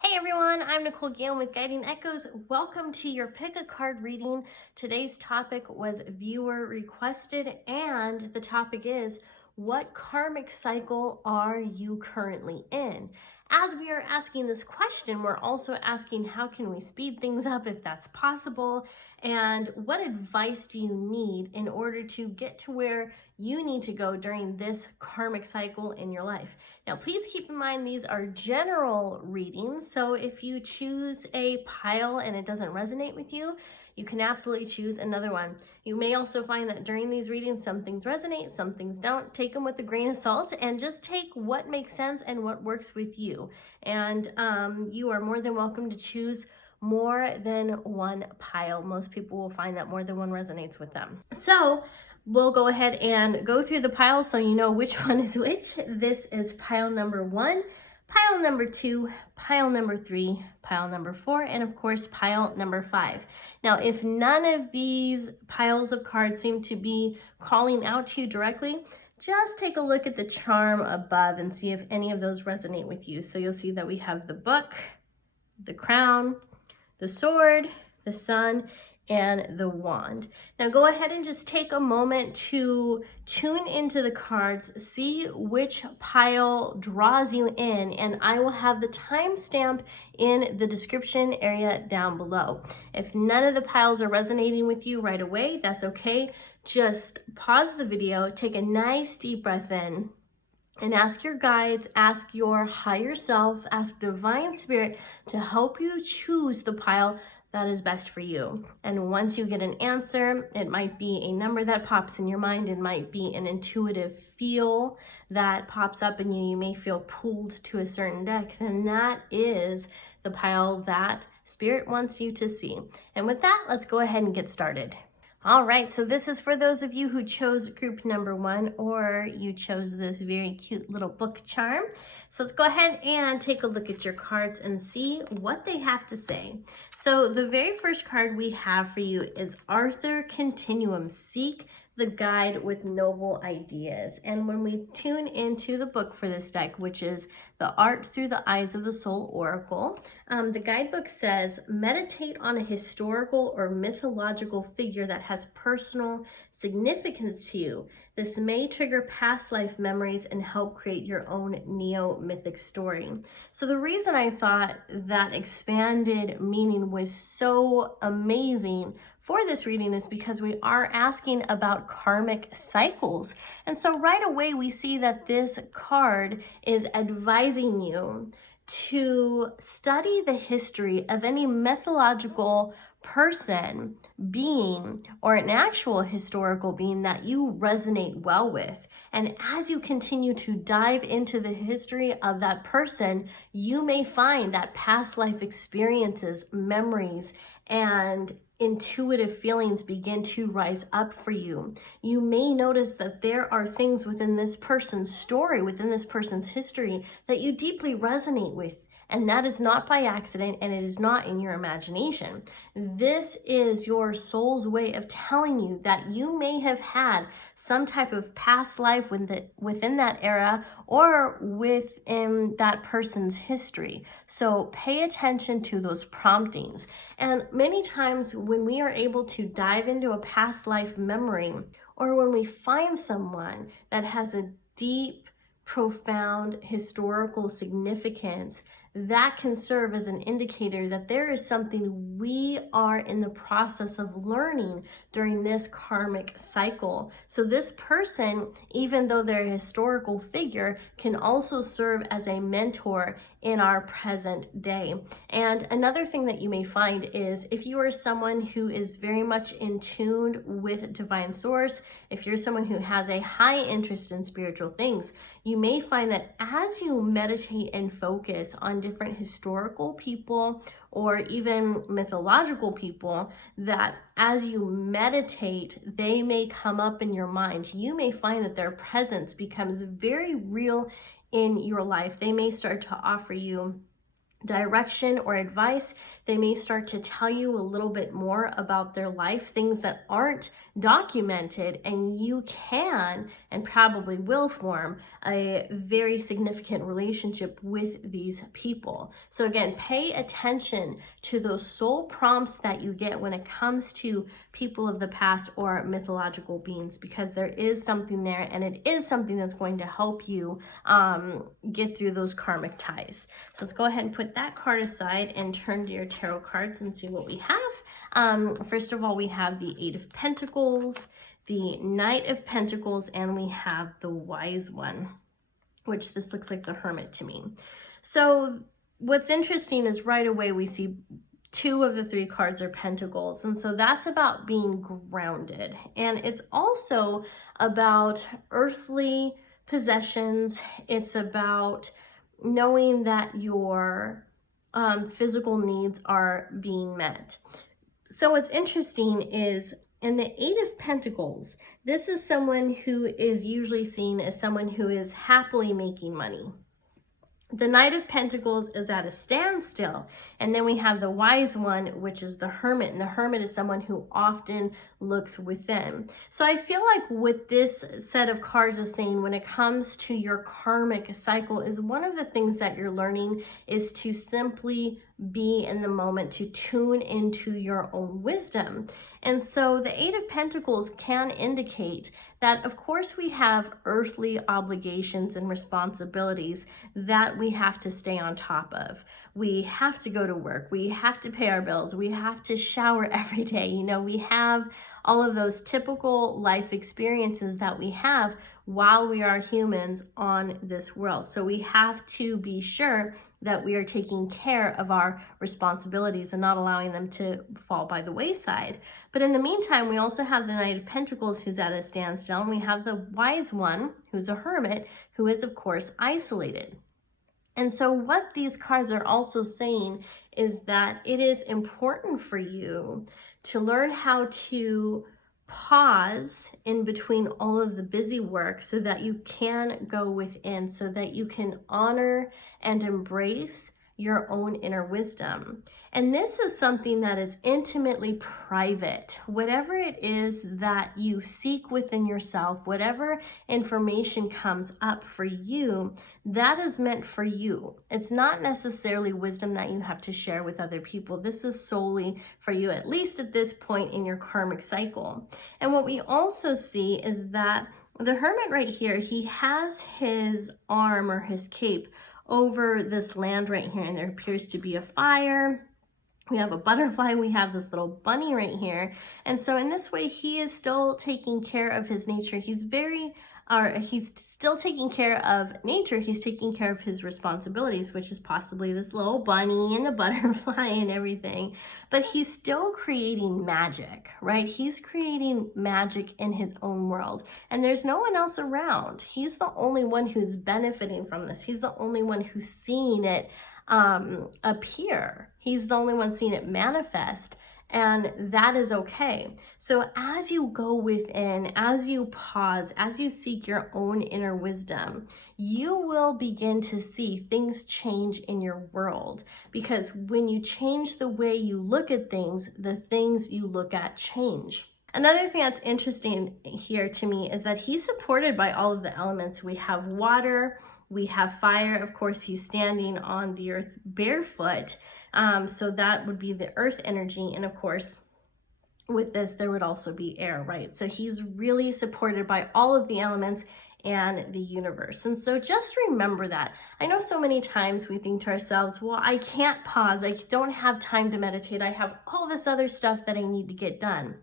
Hey everyone, I'm Nicole Galen with Guiding Echoes. Welcome to your Pick a Card reading. Today's topic was viewer requested, and the topic is, what karmic cycle are you currently in? As we are asking this question, we're also asking how can we speed things up if that's possible, and what advice do you need in order to get to where you need to go during this karmic cycle in your life. Now, please keep in mind these are general readings, so if you choose a pile and it doesn't resonate with you, you can absolutely choose another one. You may also find that during these readings, some things resonate, some things don't. Take them with a grain of salt and just take what makes sense and what works with you. And you are more than welcome to choose more than one pile. Most people will find that more than one resonates with them. So we'll go ahead and go through the piles so you know which one is which. This is pile number 1, pile number 2, pile number 3, pile number 4, and of course pile number 5. Now, if none of these piles of cards seem to be calling out to you directly, just take a look at the charm above and see if any of those resonate with you. So you'll see that we have the book, the crown, the sword, the sun, and the wand. Now go ahead and just take a moment to tune into the cards, see which pile draws you in, and I will have the timestamp in the description area down below. If none of the piles are resonating with you right away, that's okay. Just pause the video, take a nice deep breath in, and ask your guides, ask your higher self, ask divine spirit to help you choose the pile that is best for you. And once you get an answer, it might be a number that pops in your mind, it might be an intuitive feel that pops up in you, you may feel pulled to a certain deck, then that is the pile that spirit wants you to see. And with that, let's go ahead and get started. All right, so this is for those of you who chose group number 1 or you chose this very cute little book charm. So let's go ahead and take a look at your cards and see what they have to say. So the very first card we have for you is Arthur Continuum, Seek the Guide with Noble Ideas. And when we tune into the book for this deck, which is The Art Through the Eyes of the Soul Oracle, the guidebook says, meditate on a historical or mythological figure that has personal significance to you. This may trigger past life memories and help create your own neo-mythic story. So the reason I thought that expanded meaning was so amazing for this reading is because we are asking about karmic cycles. And so right away we see that this card is advising you to study the history of any mythological person, being, or an actual historical being that you resonate well with. And as you continue to dive into the history of that person, you may find that past life experiences, memories, and intuitive feelings begin to rise up for you. You may notice that there are things within this person's story, within this person's history, that you deeply resonate with. And that is not by accident, and it is not in your imagination. This is your soul's way of telling you that you may have had some type of past life within that era or within that person's history. So pay attention to those promptings. And many times when we are able to dive into a past life memory, or when we find someone that has a deep, profound historical significance, that can serve as an indicator that there is something we are in the process of learning during this karmic cycle. So this person, even though they're a historical figure, can also serve as a mentor in our present day. And another thing that you may find is if you are someone who is very much in tune with divine source, if you're someone who has a high interest in spiritual things, you may find that as you meditate and focus on different historical people or even mythological people, that as you meditate, they may come up in your mind. You may find that their presence becomes very real in your life. They may start to offer you direction or advice. They may start to tell you a little bit more about their life, things that aren't documented, and you can and probably will form a very significant relationship with these people. So again, pay attention to those soul prompts that you get when it comes to people of the past or mythological beings, because there is something there, and it is something that's going to help you get through those karmic ties. So let's go ahead and put that card aside and turn to your tarot cards and see what we have. First of all, we have the Eight of Pentacles, the Knight of Pentacles, and we have the Wise One, which this looks like the Hermit to me. So what's interesting is right away we see two of the three cards are pentacles, and so that's about being grounded, and it's also about earthly possessions. It's about knowing that your physical needs are being met. So what's interesting is in the Eight of Pentacles, this is someone who is usually seen as someone who is happily making money. The Knight of Pentacles is at a standstill. And then we have the Wise One, which is the Hermit. And the Hermit is someone who often looks within. So I feel like what this set of cards is saying when it comes to your karmic cycle is one of the things that you're learning is to simply be in the moment, to tune into your own wisdom. And so the Eight of Pentacles can indicate that, of course, we have earthly obligations and responsibilities that we have to stay on top of. We have to go to work. We have to pay our bills. We have to shower every day. You know, we have all of those typical life experiences that we have while we are humans on this world. So we have to be sure that we are taking care of our responsibilities and not allowing them to fall by the wayside. But in the meantime, we also have the Knight of Pentacles who's at a standstill, and we have the Wise One who's a hermit who is, of course, isolated. And so what these cards are also saying is that it is important for you to learn how to pause in between all of the busy work so that you can go within, so that you can honor and embrace your own inner wisdom. And this is something that is intimately private. Whatever it is that you seek within yourself, whatever information comes up for you, that is meant for you. It's not necessarily wisdom that you have to share with other people. This is solely for you, at least at this point in your karmic cycle. And what we also see is that the Hermit right here, he has his arm or his cape over this land right here, and there appears to be a fire. We have a butterfly, we have this little bunny right here. And so in this way, he is still taking care of his nature. He's still taking care of nature. He's taking care of his responsibilities, which is possibly this little bunny and the butterfly and everything. But he's still creating magic, right? He's creating magic in his own world. And there's no one else around. He's the only one who's benefiting from this. He's the only one who's seeing it appear. He's the only one seeing it manifest, and that is okay. So as you go within, as you pause, as you seek your own inner wisdom, you will begin to see things change in your world, because when you change the way you look at things, the things you look at change. Another thing that's interesting here to me is that he's supported by all of the elements. We have water, we have fire. Of course, he's standing on the earth barefoot. So that would be the earth energy. And of course, with this, there would also be air, right? So he's really supported by all of the elements and the universe. And so just remember that. I know so many times we think to ourselves, well, I can't pause. I don't have time to meditate. I have all this other stuff that I need to get done.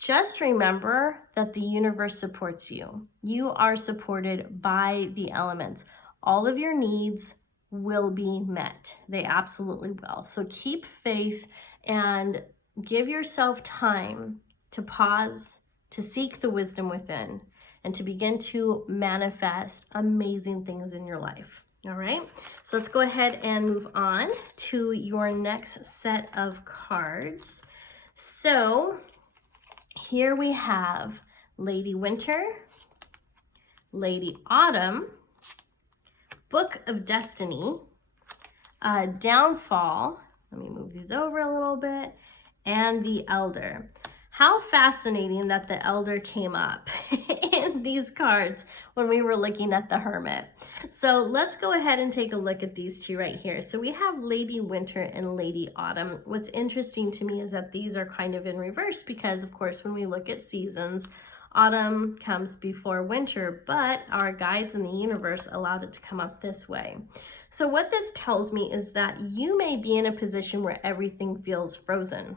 Just remember that the universe supports you. You are supported by the elements. All of your needs will be met. They absolutely will. So keep faith and give yourself time to pause, to seek the wisdom within, and to begin to manifest amazing things in your life. All right, so let's go ahead and move on to your next set of cards. So here we have Lady Winter, Lady Autumn, Book of Destiny, Downfall. Let me move these over a little bit. And the Elder. How fascinating that the Elder came up in these cards when we were looking at the Hermit. So let's go ahead and take a look at these two right here. So we have Lady Winter and Lady Autumn. What's interesting to me is that these are kind of in reverse because, of course, when we look at seasons, autumn comes before winter, but our guides in the universe allowed it to come up this way. So what this tells me is that you may be in a position where everything feels frozen,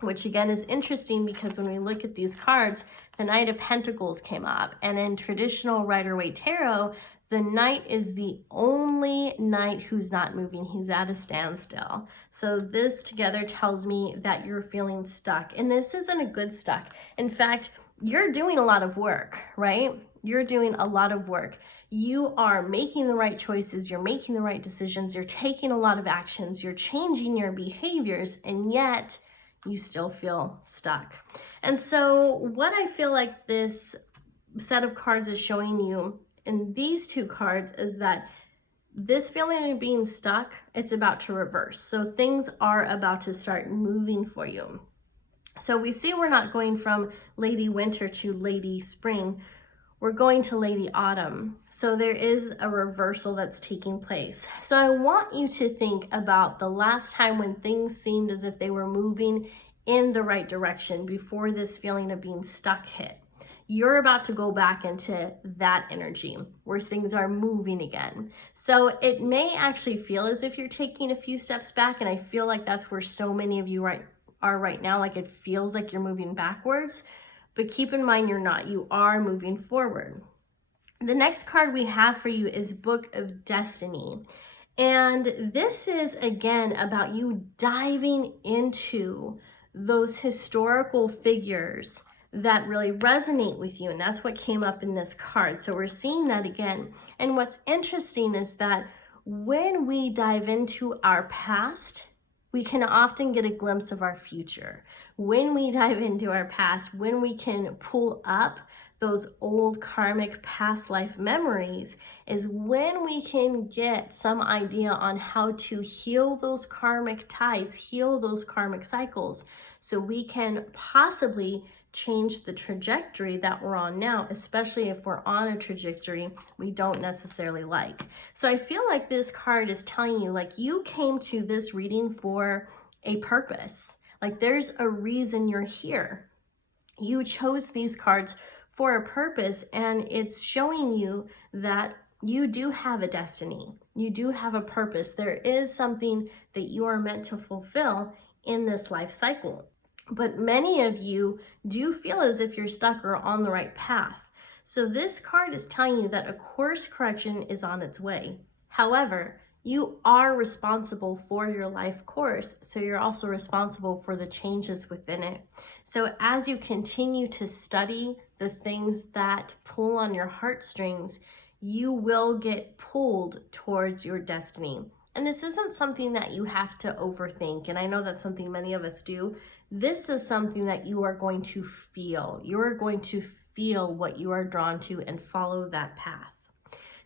which again is interesting because when we look at these cards, the Knight of Pentacles came up, and in traditional Rider-Waite Tarot, the Knight is the only Knight who's not moving. He's at a standstill. So this together tells me that you're feeling stuck, and this isn't a good stuck. In fact, you're doing a lot of work, right? You're doing a lot of work. You are making the right choices. You're making the right decisions. You're taking a lot of actions. You're changing your behaviors, and yet you still feel stuck. And so what I feel like this set of cards is showing you in these two cards is that this feeling of being stuck, it's about to reverse. So things are about to start moving for you. So we see we're not going from Lady Winter to Lady Spring. We're going to Lady Autumn. So there is a reversal that's taking place. So I want you to think about the last time when things seemed as if they were moving in the right direction before this feeling of being stuck hit. You're about to go back into that energy where things are moving again. So it may actually feel as if you're taking a few steps back, and I feel like that's where so many of you are right now. Like it feels like you're moving backwards. But keep in mind, you're not. You are moving forward. The next card we have for you is Book of Destiny. And this is, again, about you diving into those historical figures that really resonate with you. And that's what came up in this card. So we're seeing that again. And what's interesting is that when we dive into our past, we can often get a glimpse of our future. When we dive into our past, when we can pull up those old karmic past life memories, is when we can get some idea on how to heal those karmic ties, heal those karmic cycles, so we can possibly change the trajectory that we're on now, especially if we're on a trajectory we don't necessarily like. So I feel like this card is telling you, like, you came to this reading for a purpose. Like, there's a reason you're here. You chose these cards for a purpose, and it's showing you that you do have a destiny. You do have a purpose. There is something that you are meant to fulfill in this life cycle. But many of you do feel as if you're stuck or on the right path. So this card is telling you that a course correction is on its way. However, you are responsible for your life course, so you're also responsible for the changes within it. So as you continue to study the things that pull on your heartstrings, you will get pulled towards your destiny. And this isn't something that you have to overthink, and I know that's something many of us do. This is something that you are going to feel. You are going to feel what you are drawn to and follow that path.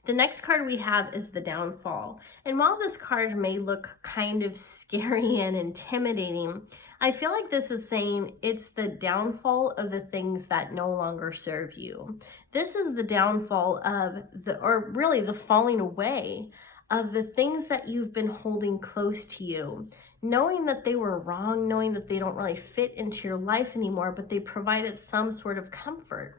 The next card we have is the Downfall. And while this card may look kind of scary and intimidating, I feel like this is saying it's the downfall of the things that no longer serve you. This is the downfall of the falling away of the things that you've been holding close to you, knowing that they were wrong, knowing that they don't really fit into your life anymore, but they provided some sort of comfort.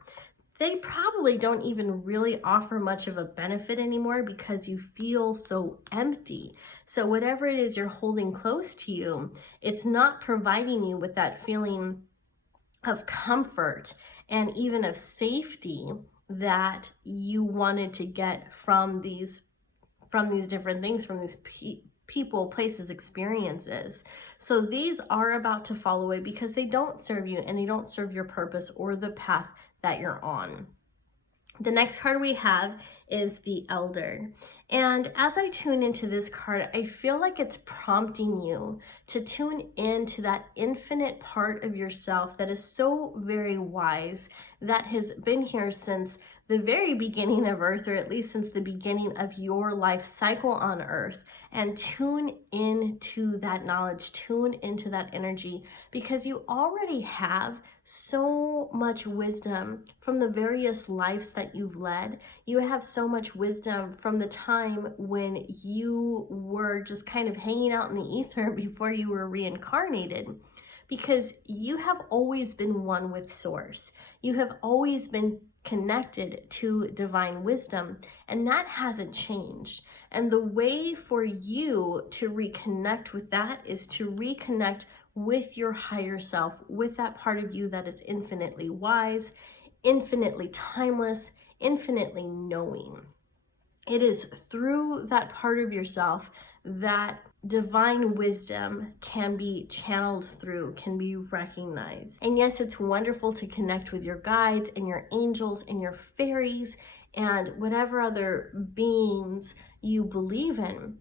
They probably don't even really offer much of a benefit anymore because you feel so empty. So whatever it is you're holding close to you, it's not providing you with that feeling of comfort and even of safety that you wanted to get from these different things, from these people, places, experiences. So these are about to fall away because they don't serve you and they don't serve your purpose or the path that you're on. The next card we have is the Elder. And as I tune into this card, I feel like it's prompting you to tune into that infinite part of yourself that is so very wise, that has been here since the very beginning of Earth, or at least since the beginning of your life cycle on Earth. and tune into that knowledge, tune into that energy, because you already have so much wisdom from the various lives that you've led. You have so much wisdom from the time when you were just kind of hanging out in the ether before you were reincarnated, because you have always been one with Source. You have always been connected to divine wisdom, and that hasn't changed. And the way for you to reconnect with that is to reconnect with your higher self, with that part of you that is infinitely wise, infinitely timeless, infinitely knowing. It is through that part of yourself that divine wisdom can be channeled through, can be recognized. And yes, it's wonderful to connect with your guides and your angels and your fairies and whatever other beings you believe in.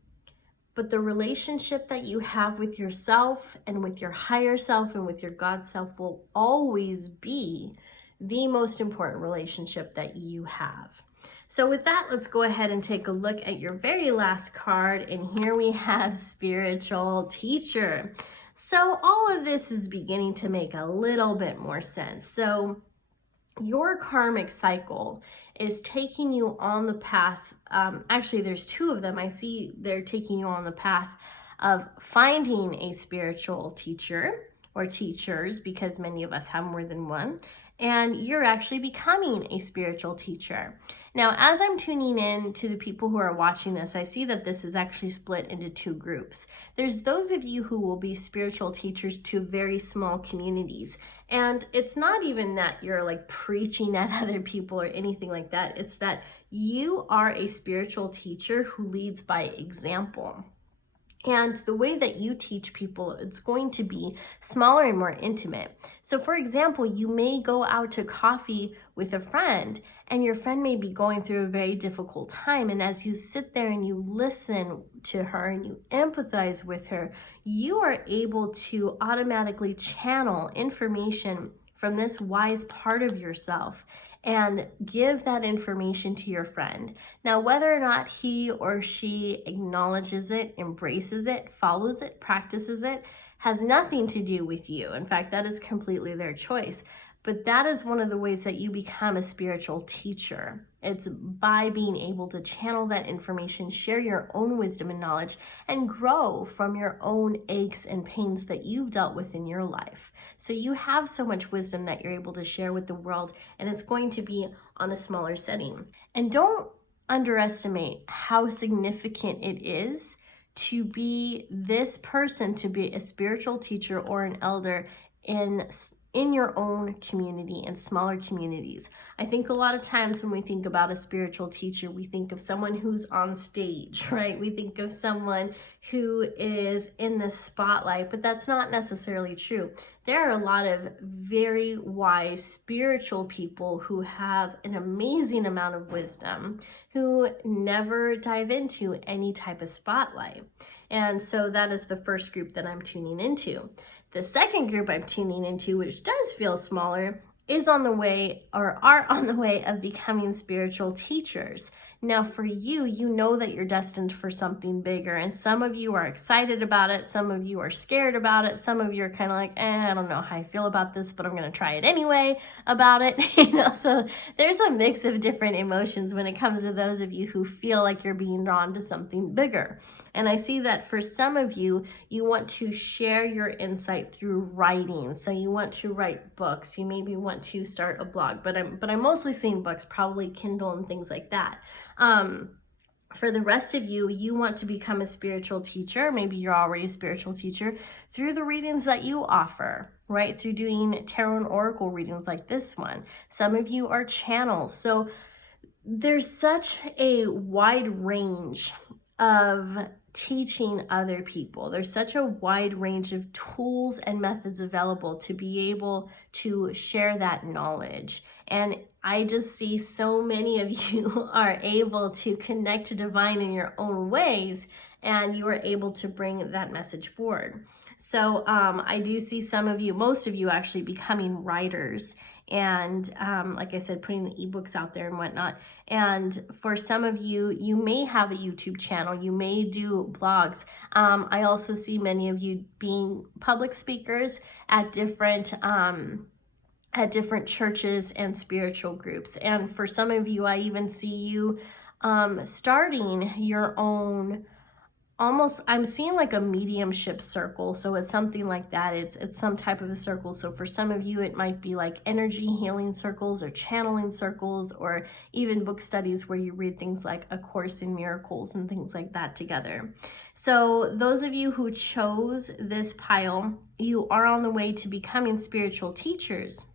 But the relationship that you have with yourself and with your higher self and with your God self will always be the most important relationship that you have. So with that, let's go ahead and take a look at your very last card. And here we have Spiritual Teacher. So all of this is beginning to make a little bit more sense. So your karmic cycle is taking you on the path. Actually, there's two of them. I see they're taking you on the path of finding a spiritual teacher or teachers, because many of us have more than one. And you're actually becoming a spiritual teacher. Now, as I'm tuning in to the people who are watching this, I see that this is actually split into two groups. There's those of you who will be spiritual teachers to very small communities. And it's not even that you're like preaching at other people or anything like that. It's that you are a spiritual teacher who leads by example. And the way that you teach people, it's going to be smaller and more intimate. So for example, you may go out to coffee with a friend, and your friend may be going through a very difficult time. And as you sit there and you listen to her and you empathize with her, you are able to automatically channel information from this wise part of yourself and give that information to your friend. Now, whether or not he or she acknowledges it, embraces it, follows it, practices it, has nothing to do with you. In fact, that is completely their choice. But that is one of the ways that you become a spiritual teacher. It's by being able to channel that information, share your own wisdom and knowledge, and grow from your own aches and pains that you've dealt with in your life. So you have so much wisdom that you're able to share with the world, and it's going to be on a smaller setting. And don't underestimate how significant it is to be this person, to be a spiritual teacher or an elder in your own community and smaller communities. I think a lot of times when we think about a spiritual teacher, we think of someone who's on stage, right? We think of someone who is in the spotlight, but that's not necessarily true. There are a lot of very wise spiritual people who have an amazing amount of wisdom, who never dive into any type of spotlight. And so that is the first group that I'm tuning into. The second group I'm tuning into, which does feel smaller, is on the way, or are on the way of becoming spiritual teachers. Now for you, you know that you're destined for something bigger, and some of you are excited about it, some of you are scared about it, some of you are kind of like, I don't know how I feel about this, but I'm going to try it anyway about it. So there's a mix of different emotions when it comes to those of you who feel like you're being drawn to something bigger. And I see that for some of you, you want to share your insight through writing. So you want to write books. You maybe want to start a blog, but I'm mostly seeing books, probably Kindle and things like that. For the rest of you, you want to become a spiritual teacher. Maybe you're already a spiritual teacher through the readings that you offer, right? Through doing tarot and oracle readings like this one. Some of you are channels. So there's such a wide range of teaching other people. There's such a wide range of tools and methods available to be able to share that knowledge. And I just see so many of you are able to connect to divine in your own ways, and you are able to bring that message forward. So I do see some of you, most of you actually becoming writers and like I said, putting the ebooks out there and whatnot. And for some of you, you may have a YouTube channel, you may do blogs. I also see many of you being public speakers at different churches and spiritual groups. And for some of you, I even see you starting your own, almost, I'm seeing like a mediumship circle. So it's something like that. It's some type of a circle. So for some of you, it might be like energy healing circles or channeling circles, or even book studies where you read things like A Course in Miracles and things like that together. So those of you who chose this pile, you are on the way to becoming spiritual teachers.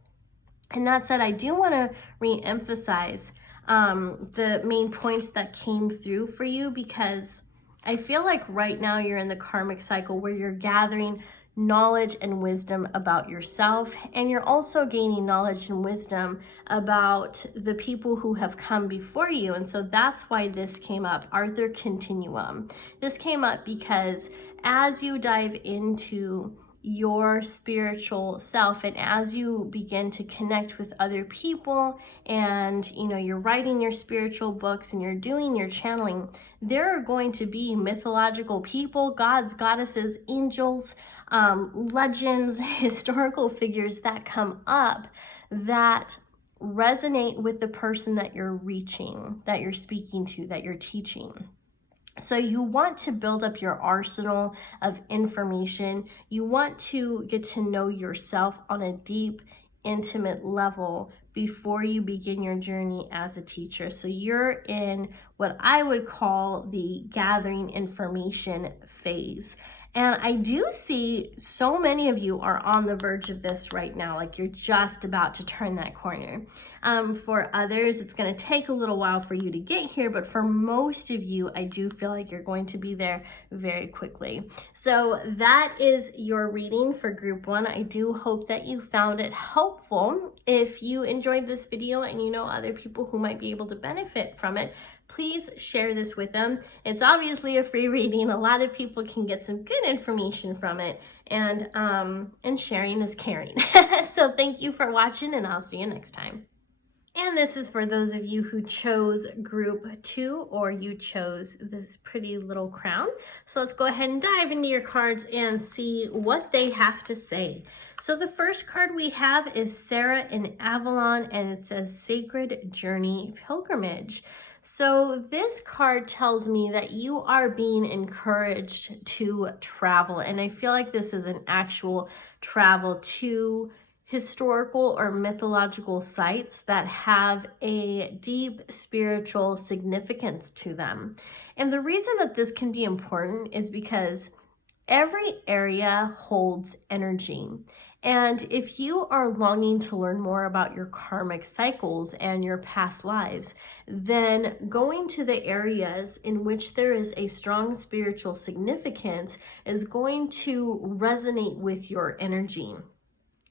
And that said, I do want to re-emphasize the main points that came through for you, because I feel like right now you're in the karmic cycle where you're gathering knowledge and wisdom about yourself, and you're also gaining knowledge and wisdom about the people who have come before you. And so that's why this came up, Arthur Continuum. This came up because as you dive into your spiritual self, and as you begin to connect with other people, and you're writing your spiritual books and you're doing your channeling, there are going to be mythological people, gods, goddesses, angels, legends, historical figures that come up that resonate with the person that you're reaching, that you're speaking to, that you're teaching. So you want to build up your arsenal of information. You want to get to know yourself on a deep, intimate level before you begin your journey as a teacher. So you're in what I would call the gathering information phase. And I do see so many of you are on the verge of this right now, like you're just about to turn that corner. For others, it's going to take a little while for you to get here, but for most of you, I do feel like you're going to be there very quickly. So that is your reading for group 1. I do hope that you found it helpful. If you enjoyed this video and you know other people who might be able to benefit from it, please share this with them. It's obviously a free reading. A lot of people can get some good information from it, and sharing is caring. So thank you for watching, and I'll see you next time. And this is for those of you who chose group 2, or you chose this pretty little crown. So let's go ahead and dive into your cards and see what they have to say. So the first card we have is Sarah in Avalon, and it says Sacred Journey Pilgrimage. So this card tells me that you are being encouraged to travel. And I feel like this is an actual travel to historical or mythological sites that have a deep spiritual significance to them. And the reason that this can be important is because every area holds energy. And if you are longing to learn more about your karmic cycles and your past lives, then going to the areas in which there is a strong spiritual significance is going to resonate with your energy.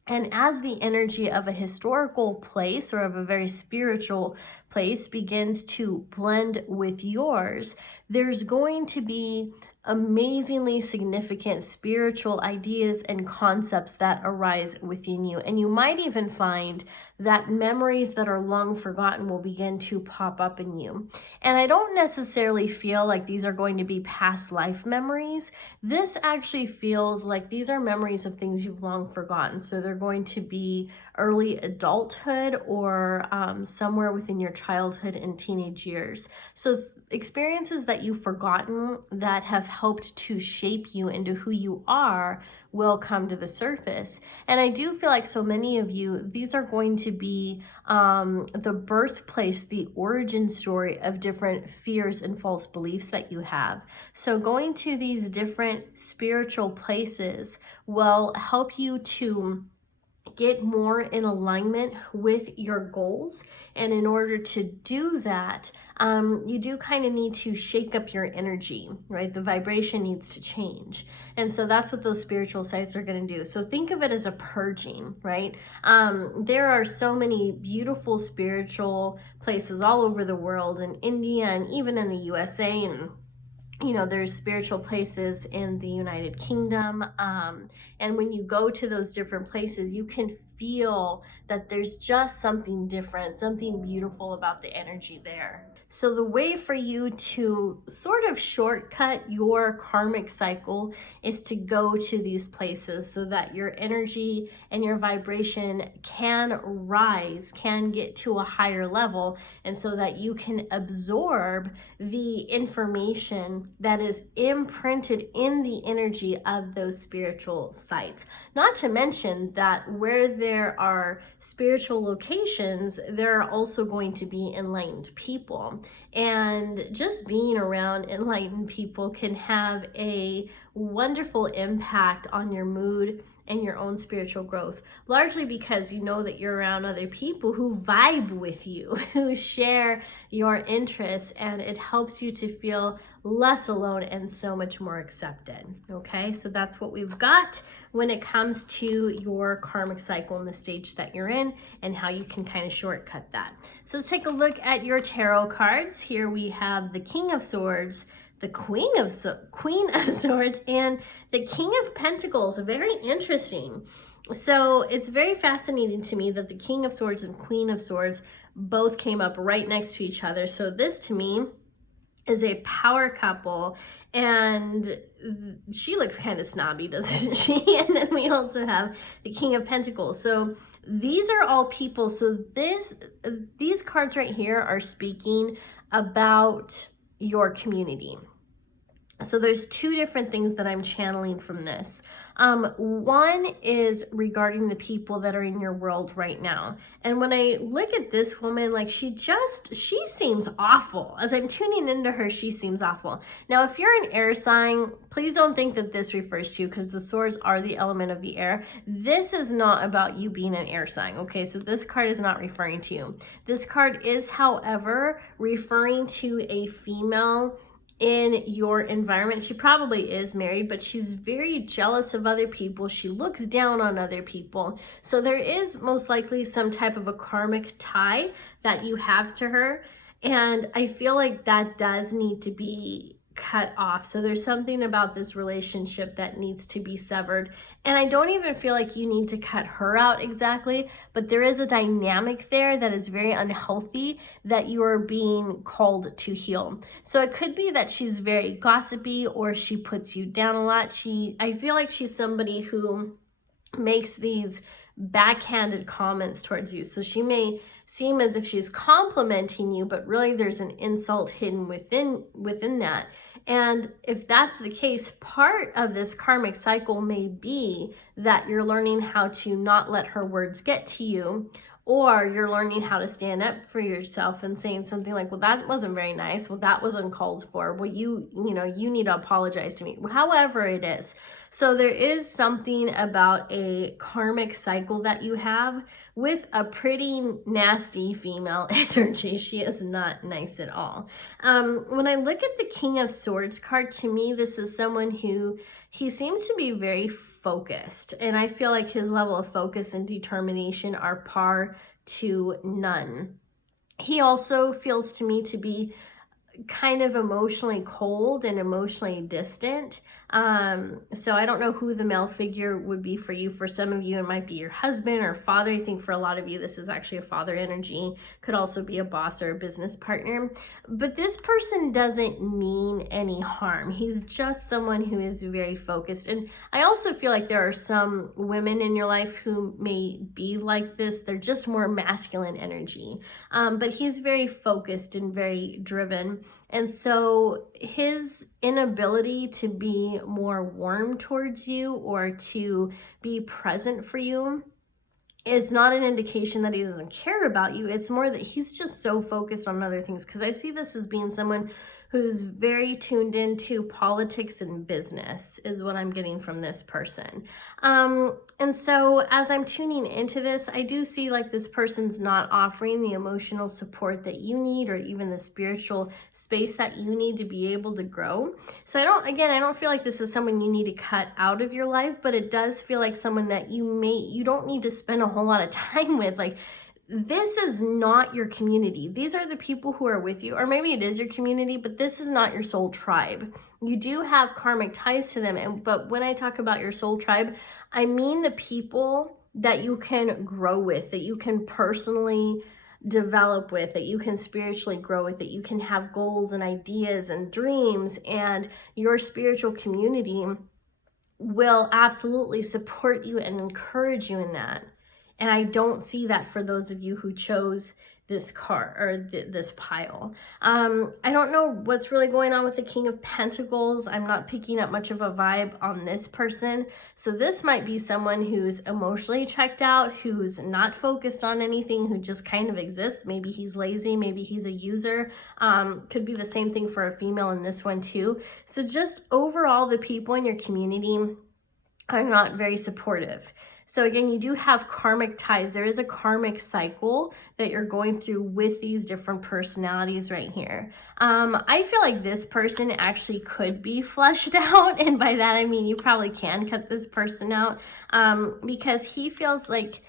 And as the energy of a historical place or of a very spiritual place begins to blend with yours, there's going to be amazingly significant spiritual ideas and concepts that arise within you. And you might even find that memories that are long forgotten will begin to pop up in you. And I don't necessarily feel like these are going to be past life memories. This actually feels like these are memories of things you've long forgotten. So they're going to be early adulthood, or somewhere within your childhood and teenage years. So experiences that you've forgotten that have helped to shape you into who you are will come to the surface. And I do feel like so many of you, these are going to be the birthplace, the origin story of different fears and false beliefs that you have. So going to these different spiritual places will help you to get more in alignment with your goals. And in order to do that, you do kind of need to shake up your energy, right? The vibration needs to change. And so that's what those spiritual sites are going to do. So think of it as a purging, right? There are so many beautiful spiritual places all over the world, in India and even in the USA, and there's spiritual places in the United Kingdom. And when you go to those different places, you can feel that there's just something different, something beautiful about the energy there. So the way for you to sort of shortcut your karmic cycle is to go to these places so that your energy and your vibration can rise, can get to a higher level, and so that you can absorb the information that is imprinted in the energy of those spiritual sites. Not to mention that where there are spiritual locations, there are also going to be enlightened people. And just being around enlightened people can have a wonderful impact on your mood and your own spiritual growth, largely because you know that you're around other people who vibe with you, who share your interests, and it helps you to feel less alone and so much more accepted. Okay, so that's what we've got when it comes to your karmic cycle and the stage that you're in and how you can kind of shortcut that. So let's take a look at your tarot cards. Here we have the King of Swords, the Queen of Swords, and the King of Pentacles. Very interesting. So it's very fascinating to me that the King of Swords and Queen of Swords both came up right next to each other. So this to me is a power couple, and she looks kind of snobby, doesn't she? And then we also have the King of Pentacles. So these are all people. So these cards right here are speaking about your community. So there's two different things that I'm channeling from this. One is regarding the people that are in your world right now. And when I look at this woman, like she seems awful. As I'm tuning into her, she seems awful. Now, if you're an air sign, please don't think that this refers to you, because the swords are the element of the air. This is not about you being an air sign, okay? So this card is not referring to you. This card is, however, referring to a female in your environment. She probably is married, but she's very jealous of other people. She looks down on other people. So there is most likely some type of a karmic tie that you have to her. And I feel like that does need to be cut off. So there's something about this relationship that needs to be severed. And I don't even feel like you need to cut her out exactly, but there is a dynamic there that is very unhealthy that you are being called to heal. So it could be that she's very gossipy, or she puts you down a lot. I feel like she's somebody who makes these backhanded comments towards you. So she may seem as if she's complimenting you, but really there's an insult hidden within that. And if that's the case, part of this karmic cycle may be that you're learning how to not let her words get to you, or you're learning how to stand up for yourself and saying something like, well, that wasn't very nice. Well, that was uncalled for. Well, you need to apologize to me. However it is. So there is something about a karmic cycle that you have with a pretty nasty female energy. She is not nice at all. When I look at the King of Swords card, to me, this is someone who, he seems to be very focused, and I feel like his level of focus and determination are par to none. He also feels to me to be kind of emotionally cold and emotionally distant. So I don't know who the male figure would be for you. For some of you, it might be your husband or father. I think for a lot of you, this is actually a father energy. Could also be a boss or a business partner. But this person doesn't mean any harm. He's just someone who is very focused. And I also feel like there are some women in your life who may be like this. They're just more masculine energy. But he's very focused and very driven. And so his inability to be more warm towards you or to be present for you is not an indication that he doesn't care about you. It's more that he's just so focused on other things. Because I see this as being someone who's very tuned into politics and business is what I'm getting from this person. And so as I'm tuning into this, I do see like this person's not offering the emotional support that you need, or even the spiritual space that you need to be able to grow. So I don't feel like this is someone you need to cut out of your life, but it does feel like someone that you don't need to spend a whole lot of time with. Like, this is not your community. These are the people who are with you, or maybe it is your community, but this is not your soul tribe. You do have karmic ties to them, but when I talk about your soul tribe, I mean the people that you can grow with, that you can personally develop with, that you can spiritually grow with, that you can have goals and ideas and dreams, and your spiritual community will absolutely support you and encourage you in that. And I don't see that for those of you who chose this card or this pile. I don't know what's really going on with the King of Pentacles. I'm not picking up much of a vibe on this person. So this might be someone who's emotionally checked out, who's not focused on anything, who just kind of exists. Maybe he's lazy, maybe he's a user. Could be the same thing for a female in this one too. So just overall, the people in your community are not very supportive. So again, you do have karmic ties. There is a karmic cycle that you're going through with these different personalities right here. I feel like this person actually could be fleshed out. And by that, I mean, you probably can cut this person out because he feels like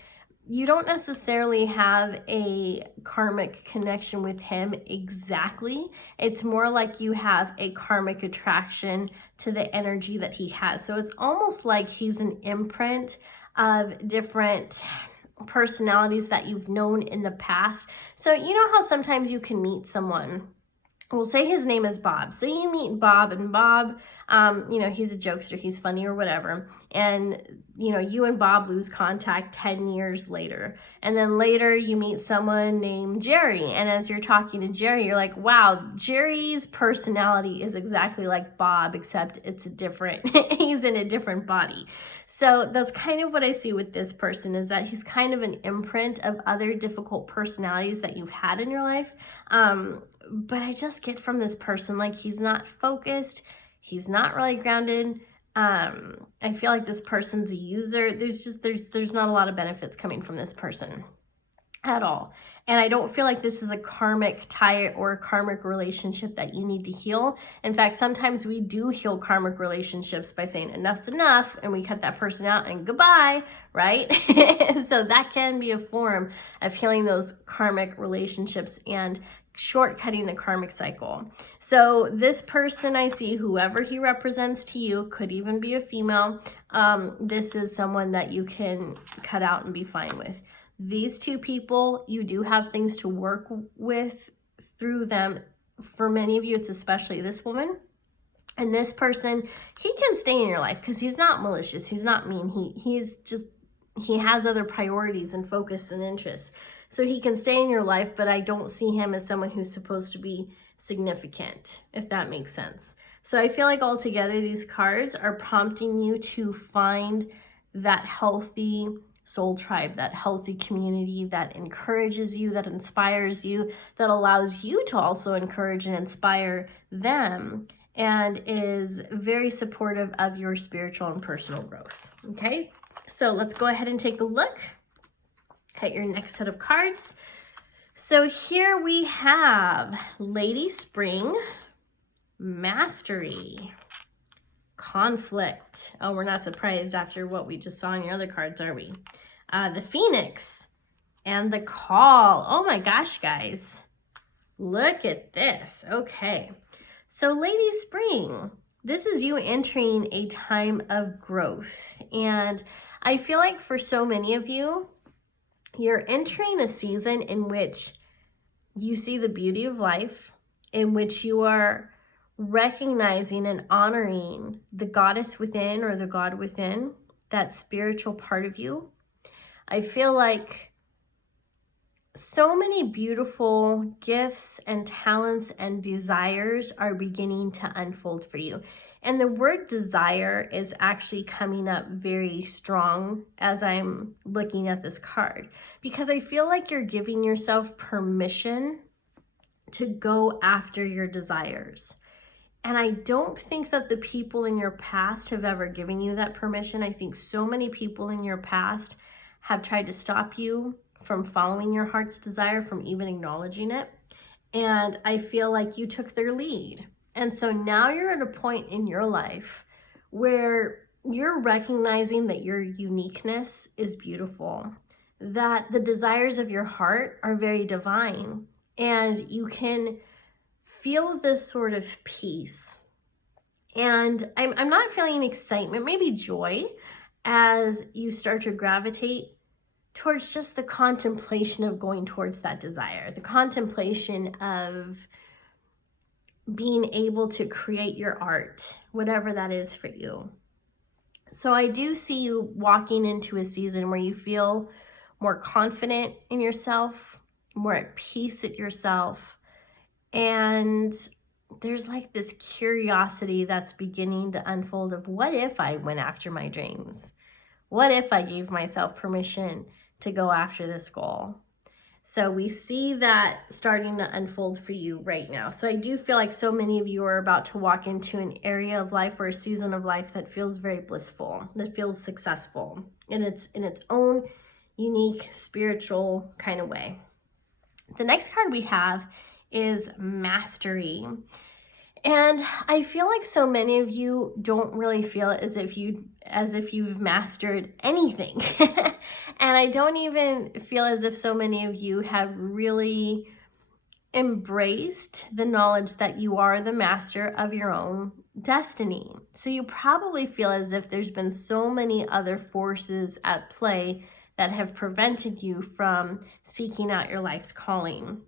you don't necessarily have a karmic connection with him exactly. It's more like you have a karmic attraction to the energy that he has. So it's almost like he's an imprint of different personalities that you've known in the past. So you know how sometimes you can meet someone, we'll say his name is Bob. So you meet Bob, and Bob, you know, he's a jokester, he's funny or whatever. And, you know, you and Bob lose contact 10 years later. And then later you meet someone named Jerry. And as you're talking to Jerry, you're like, wow, Jerry's personality is exactly like Bob, except it's a different, he's in a different body. So that's kind of what I see with this person, is that he's kind of an imprint of other difficult personalities that you've had in your life. But I just get from this person, like, he's not focused. He's not really grounded. I feel like this person's a user. There's not a lot of benefits coming from this person at all. And I don't feel like this is a karmic tie or a karmic relationship that you need to heal. In fact, sometimes we do heal karmic relationships by saying enough's enough, and we cut that person out and goodbye, right? So that can be a form of healing those karmic relationships and shortcutting the karmic cycle. So this person, I see, whoever he represents to you, could even be a female. This is someone that you can cut out and be fine with. These two people, you do have things to work with through them. For many of you, it's especially this woman. And this person, he can stay in your life because he's not malicious. He's not mean. He has other priorities and focus and interests. So he can stay in your life, but I don't see him as someone who's supposed to be significant, if that makes sense. So I feel like altogether, these cards are prompting you to find that healthy soul tribe, that healthy community that encourages you, that inspires you, that allows you to also encourage and inspire them, and is very supportive of your spiritual and personal growth. Okay, so let's go ahead and take a look at your next set of cards. So here we have Lady Spring, Mastery, Conflict. Oh, we're not surprised after what we just saw in your other cards, are we? The Phoenix and the Call. Oh my gosh, guys. Look at this. Okay. So Lady Spring, this is you entering a time of growth. And I feel like for so many of you, you're entering a season in which you see the beauty of life, in which you are recognizing and honoring the goddess within or the God within, that spiritual part of you. I feel like so many beautiful gifts and talents and desires are beginning to unfold for you. And the word desire is actually coming up very strong as I'm looking at this card, because I feel like you're giving yourself permission to go after your desires. And I don't think that the people in your past have ever given you that permission. I think so many people in your past have tried to stop you from following your heart's desire, from even acknowledging it. And I feel like you took their lead. And so now you're at a point in your life where you're recognizing that your uniqueness is beautiful, that the desires of your heart are very divine, and you can feel this sort of peace. And I'm not feeling excitement, maybe joy, as you start to gravitate towards just the contemplation of going towards that desire, the contemplation of being able to create your art, whatever that is for you. So I do see you walking into a season where you feel more confident in yourself, more at peace at yourself, and there's like this curiosity that's beginning to unfold of, what if I went after my dreams? What if I gave myself permission to go after this goal? So we see that starting to unfold for you right now. So I do feel like so many of you are about to walk into an area of life or a season of life that feels very blissful, that feels successful in its own unique spiritual kind of way. The next card we have is Mastery. And I feel like so many of you don't really feel as if you've mastered anything. And I don't even feel as if so many of you have really embraced the knowledge that you are the master of your own destiny. So you probably feel as if there's been so many other forces at play that have prevented you from seeking out your life's calling.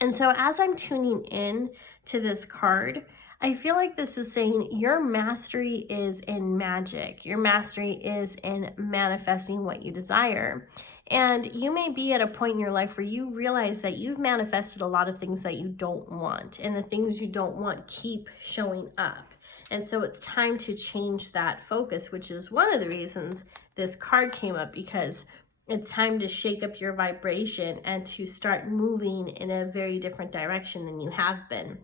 And so as I'm tuning in to this card, I feel like this is saying your mastery is in magic. Your mastery is in manifesting what you desire. And you may be at a point in your life where you realize that you've manifested a lot of things that you don't want, and the things you don't want keep showing up. And so it's time to change that focus, which is one of the reasons this card came up, because it's time to shake up your vibration and to start moving in a very different direction than you have been.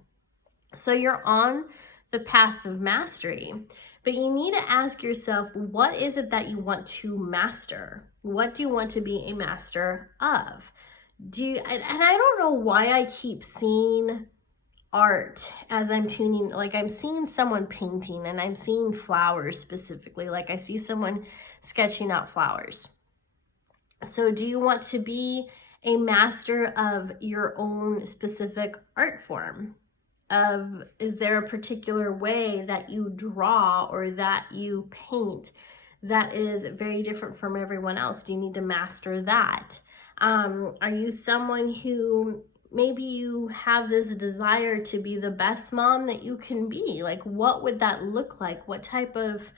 So you're on the path of mastery, but you need to ask yourself, what is it that you want to master? What do you want to be a master of? And I don't know why I keep seeing art as I'm tuning, like I'm seeing someone painting and I'm seeing flowers specifically, like I see someone sketching out flowers. So do you want to be a master of your own specific art form? Is there a particular way that you draw or that you paint that is very different from everyone else? Do you need to master that? Are you someone who maybe you have this desire to be the best mom that you can be? Like, what would that look like? What type of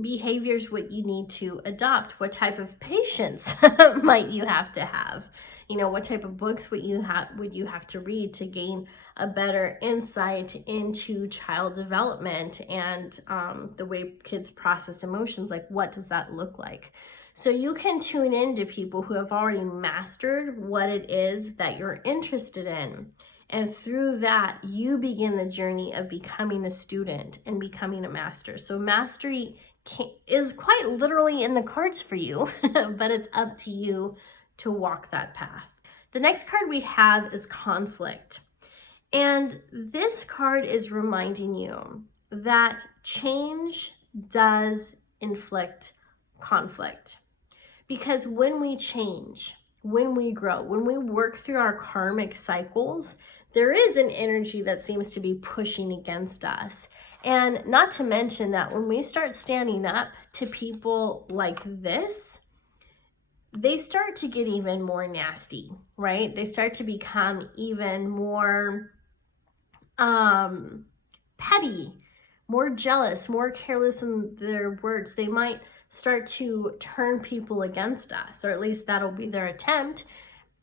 behaviors would you need to adopt? What type of patience might you have to have? You know, what type of books would you have to read to gain a better insight into child development and the way kids process emotions? Like, what does that look like? So you can tune into people who have already mastered what it is that you're interested in. And through that, you begin the journey of becoming a student and becoming a master. So mastery is quite literally in the cards for you, but it's up to you to walk that path. The next card we have is Conflict. And this card is reminding you that change does inflict conflict. Because when we change, when we grow, when we work through our karmic cycles, there is an energy that seems to be pushing against us. And not to mention that when we start standing up to people like this, they start to get even more nasty, right? They start to become even more petty, more jealous, more careless in their words. They might start to turn people against us, or at least that'll be their attempt.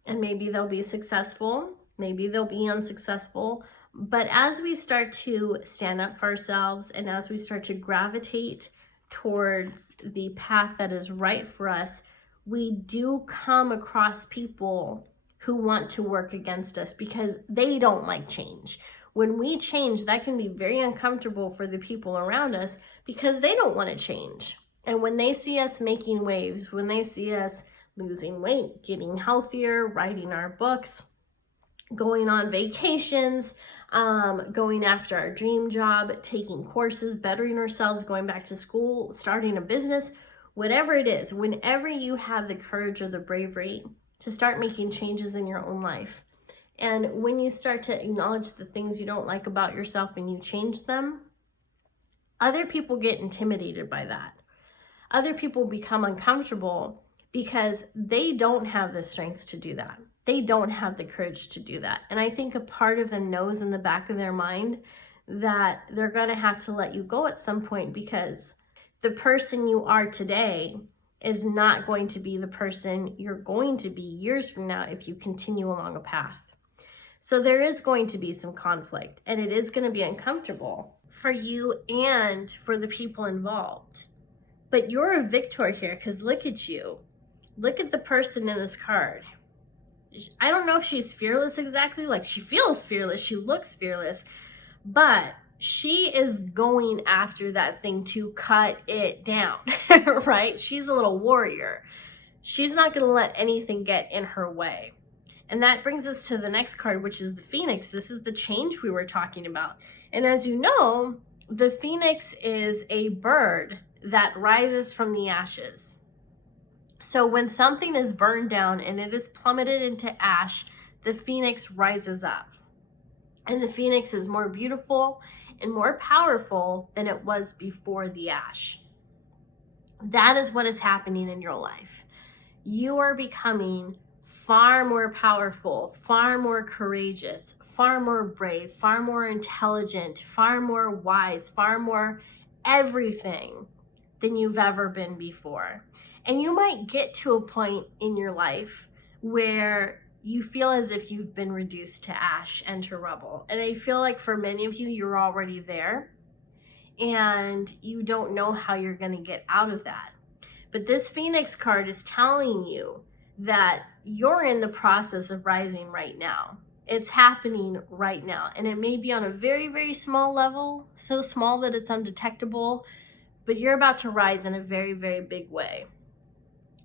And maybe they'll be successful, maybe they'll be unsuccessful. But as we start to stand up for ourselves, and as we start to gravitate towards the path that is right for us, we do come across people who want to work against us because they don't like change. When we change, that can be very uncomfortable for the people around us because they don't want to change. And when they see us making waves, when they see us losing weight, getting healthier, writing our books, going on vacations, going after our dream job, taking courses, bettering ourselves, going back to school, starting a business, whatever it is, whenever you have the courage or the bravery to start making changes in your own life, and when you start to acknowledge the things you don't like about yourself and you change them, other people get intimidated by that. Other people become uncomfortable because they don't have the strength to do that. They don't have the courage to do that. And I think a part of them knows in the back of their mind that they're going to have to let you go at some point, because the person you are today is not going to be the person you're going to be years from now if you continue along a path. So there is going to be some conflict, and it is going to be uncomfortable for you and for the people involved. But you're a victor here, because look at you. Look at the person in this card. I don't know if she's fearless exactly. Like, she feels fearless. She looks fearless. But she is going after that thing to cut it down, right? She's a little warrior. She's not going to let anything get in her way. And that brings us to the next card, which is the Phoenix. This is the change we were talking about. And as you know, the Phoenix is a bird that rises from the ashes. So when something is burned down and it is plummeted into ash, the Phoenix rises up. And the Phoenix is more beautiful and more powerful than it was before the ash. That is what is happening in your life. You are becoming far more powerful, far more courageous, far more brave, far more intelligent, far more wise, far more everything than you've ever been before. And you might get to a point in your life where you feel as if you've been reduced to ash and to rubble. And I feel like for many of you, you're already there and you don't know how you're going to get out of that. But this Phoenix card is telling you that you're in the process of rising right now. It's happening right now. And it may be on a very, very small level, so small that it's undetectable, but you're about to rise in a very, very big way.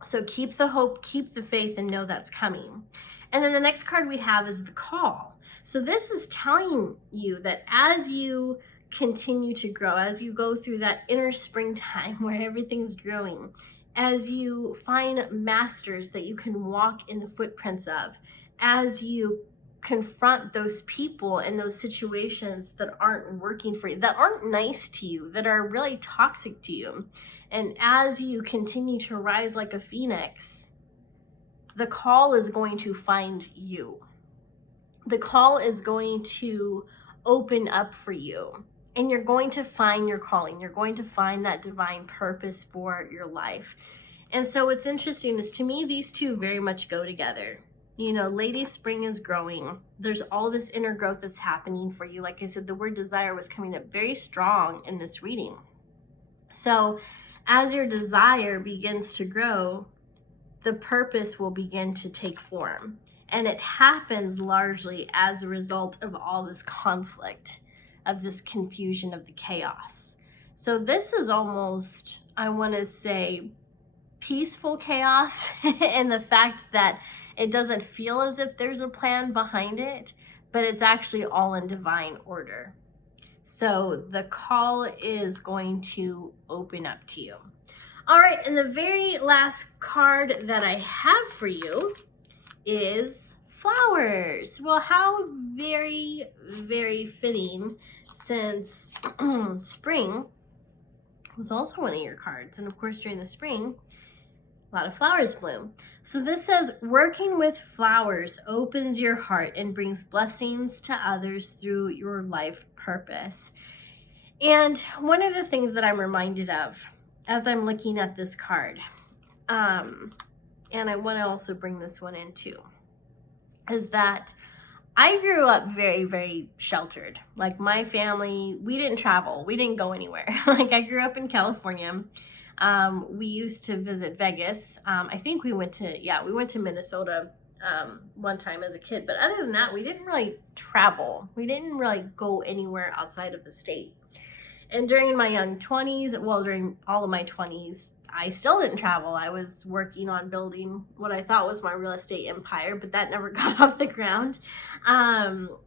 So keep the hope, keep the faith, and know that's coming. And then the next card we have is the Call. So this is telling you that as you continue to grow, as you go through that inner springtime where everything's growing, as you find masters that you can walk in the footprints of, as you confront those people and those situations that aren't working for you, that aren't nice to you, that are really toxic to you, and as you continue to rise like a phoenix, the call is going to find you. The call is going to open up for you, and you're going to find your calling. You're going to find that divine purpose for your life. And so what's interesting is, to me, these two very much go together. You know, Lady Spring is growing. There's all this inner growth that's happening for you. Like I said, the word desire was coming up very strong in this reading. So as your desire begins to grow, the purpose will begin to take form. And it happens largely as a result of all this conflict, of this confusion, of the chaos. So this is almost, I want to say, peaceful chaos in the fact that it doesn't feel as if there's a plan behind it, but it's actually all in divine order. So the call is going to open up to you. All right, and the very last card that I have for you is flowers. Well, how very, very fitting, since spring was also one of your cards. And of course, during the spring, a lot of flowers bloom. So this says, working with flowers opens your heart and brings blessings to others through your life purpose. And one of the things that I'm reminded of as I'm looking at this card, and I want to also bring this one in too, is that I grew up very, very sheltered. Like, my family, we didn't travel. We didn't go anywhere. Like, I grew up in California. We used to visit Vegas. I think we went to Minnesota one time as a kid. But other than that, we didn't really travel. We didn't really go anywhere outside of the state. And during my young 20s, well, during all of my 20s, I still didn't travel. I was working on building what I thought was my real estate empire, but that never got off the ground.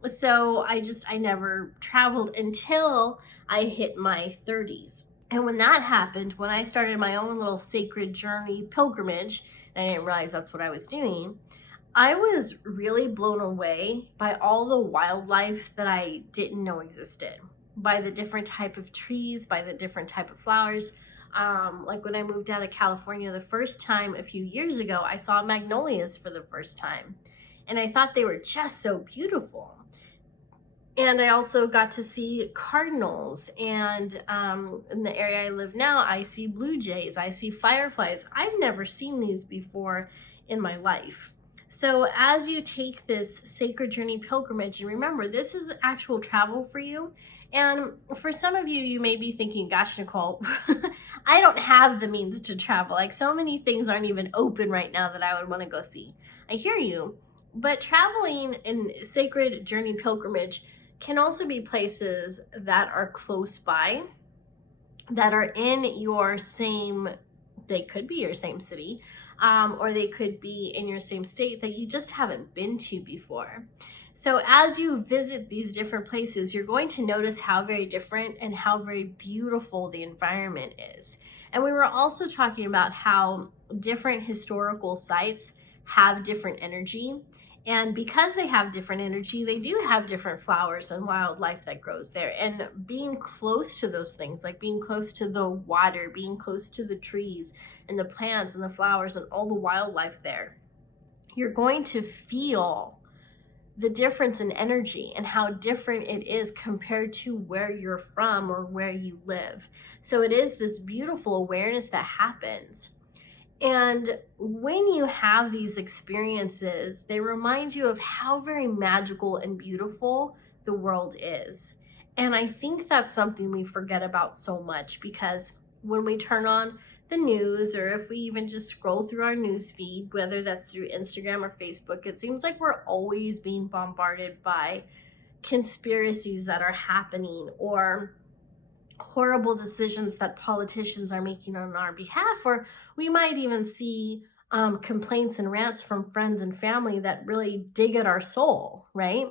So I never traveled until I hit my 30s. And when that happened, when I started my own little sacred journey pilgrimage, and I didn't realize that's what I was doing, I was really blown away by all the wildlife that I didn't know existed, by the different type of trees, by the different type of flowers. Like when I moved out of California the first time a few years ago, I saw magnolias for the first time. And I thought they were just so beautiful. And I also got to see cardinals. And in the area I live now, I see blue jays, I see fireflies. I've never seen these before in my life. So as you take this sacred journey pilgrimage, and remember, this is actual travel for you. And for some of you, you may be thinking, gosh, Nicole, I don't have the means to travel. Like, so many things aren't even open right now that I would want to go see. I hear you, but traveling in sacred journey pilgrimage can also be places that are close by, that are in your same, they could be your same city, or they could be in your same state that you just haven't been to before. So as you visit these different places, you're going to notice how very different and how very beautiful the environment is. And we were also talking about how different historical sites have different energy. And because they have different energy, they do have different flowers and wildlife that grows there. And being close to those things, like being close to the water, being close to the trees and the plants and the flowers and all the wildlife there, you're going to feel the difference in energy and how different it is compared to where you're from or where you live. So it is this beautiful awareness that happens. And when you have these experiences, they remind you of how very magical and beautiful the world is. And I think that's something we forget about so much, because when we turn on the news, or if we even just scroll through our news feed, whether that's through Instagram or Facebook, it seems like we're always being bombarded by conspiracies that are happening, or horrible decisions that politicians are making on our behalf, or we might even see complaints and rants from friends and family that really dig at our soul, right?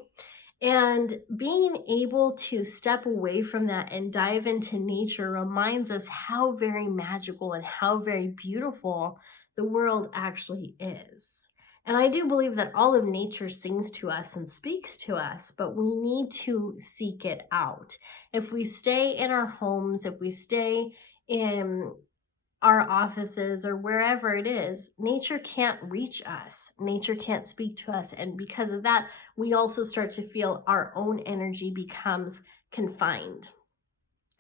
And being able to step away from that and dive into nature reminds us how very magical and how very beautiful the world actually is. And I do believe that all of nature sings to us and speaks to us, but we need to seek it out. If we stay in our homes, if we stay in our offices or wherever it is, nature can't reach us. Nature can't speak to us. And because of that, we also start to feel our own energy becomes confined.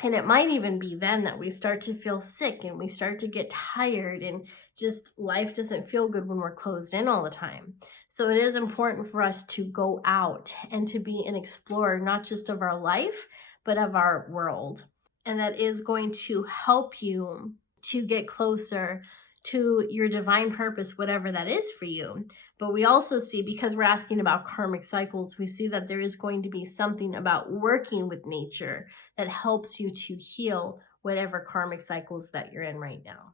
And it might even be then that we start to feel sick and we start to get tired, and just life doesn't feel good when we're closed in all the time. So it is important for us to go out and to be an explorer, not just of our life, but of our world. And that is going to help you to get closer to your divine purpose, whatever that is for you. But we also see, because we're asking about karmic cycles, we see that there is going to be something about working with nature that helps you to heal whatever karmic cycles that you're in right now.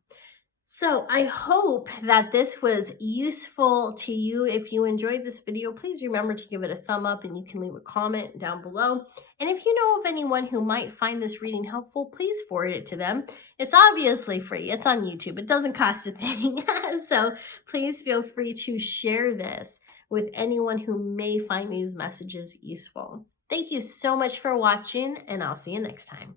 So I hope that this was useful to you. If you enjoyed this video, please remember to give it a thumb up, and you can leave a comment down below. And if you know of anyone who might find this reading helpful, please forward it to them. It's obviously free. It's on YouTube. It doesn't cost a thing. So please feel free to share this with anyone who may find these messages useful. Thank you so much for watching, and I'll see you next time.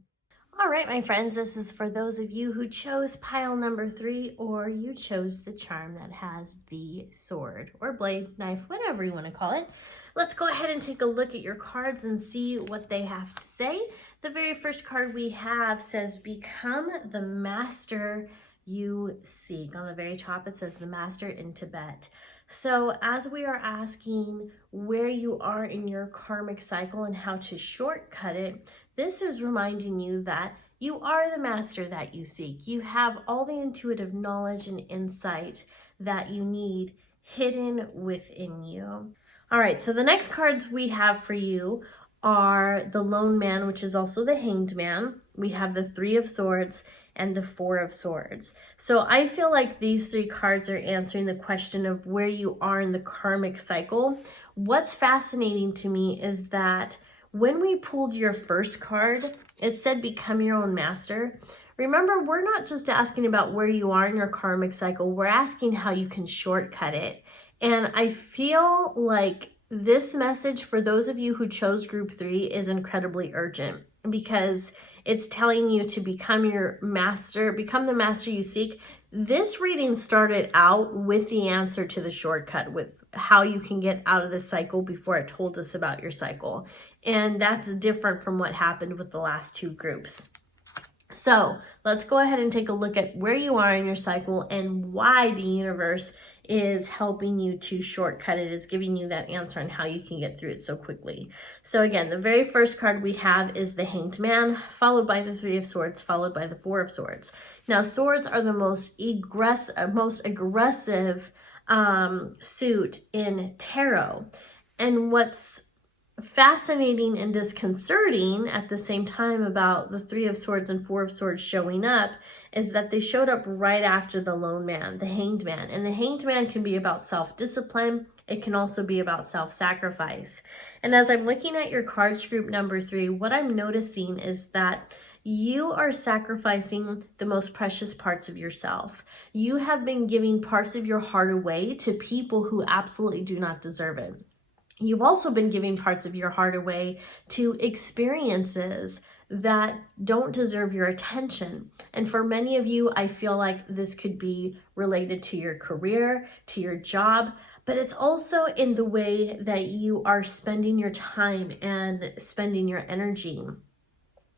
All right, my friends, this is for those of you who chose pile number 3, or you chose the charm that has the sword or blade, knife, whatever you want to call it. Let's go ahead and take a look at your cards and see what they have to say. The very first card we have says, become the master you seek. On the very top, it says the master in Tibet. So as we are asking where you are in your karmic cycle and how to shortcut it, this is reminding you that you are the master that you seek. You have all the intuitive knowledge and insight that you need hidden within you. All right, so the next cards we have for you are the Lone Man, which is also the Hanged Man. We have the Three of Swords and the Four of Swords. So I feel like these 3 cards are answering the question of where you are in the karmic cycle. What's fascinating to me is that when we pulled your first card, it said become your own master. Remember, we're not just asking about where you are in your karmic cycle, we're asking how you can shortcut it. And I feel like this message for those of you who chose group 3 is incredibly urgent, because it's telling you to become your master, become the master you seek. This reading started out with the answer to the shortcut, with how you can get out of this cycle before it told us about your cycle. And that's different from what happened with the last 2 groups. So let's go ahead and take a look at where you are in your cycle and why the universe is helping you to shortcut it, is giving you that answer on how you can get through it so quickly. So again, the very first card we have is the Hanged Man, followed by the 3 of Swords, followed by the 4 of Swords. Now, swords are the most aggressive suit in tarot. And what's fascinating and disconcerting at the same time about the 3 of Swords and 4 of Swords showing up is that they showed up right after the Lone Man, the Hanged Man. And the Hanged Man can be about self-discipline. It can also be about self-sacrifice. And as I'm looking at your cards group number 3, what I'm noticing is that you are sacrificing the most precious parts of yourself. You have been giving parts of your heart away to people who absolutely do not deserve it. You've also been giving parts of your heart away to experiences that don't deserve your attention. And for many of you, I feel like this could be related to your career, to your job, but it's also in the way that you are spending your time and spending your energy.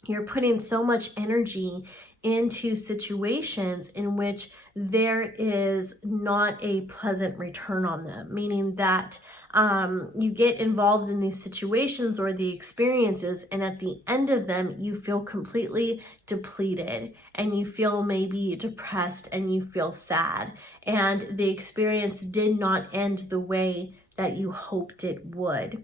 You're putting so much energy into situations in which there is not a pleasant return on them, meaning that you get involved in these situations or the experiences, and at the end of them, you feel completely depleted and you feel maybe depressed and you feel sad, and the experience did not end the way that you hoped it would.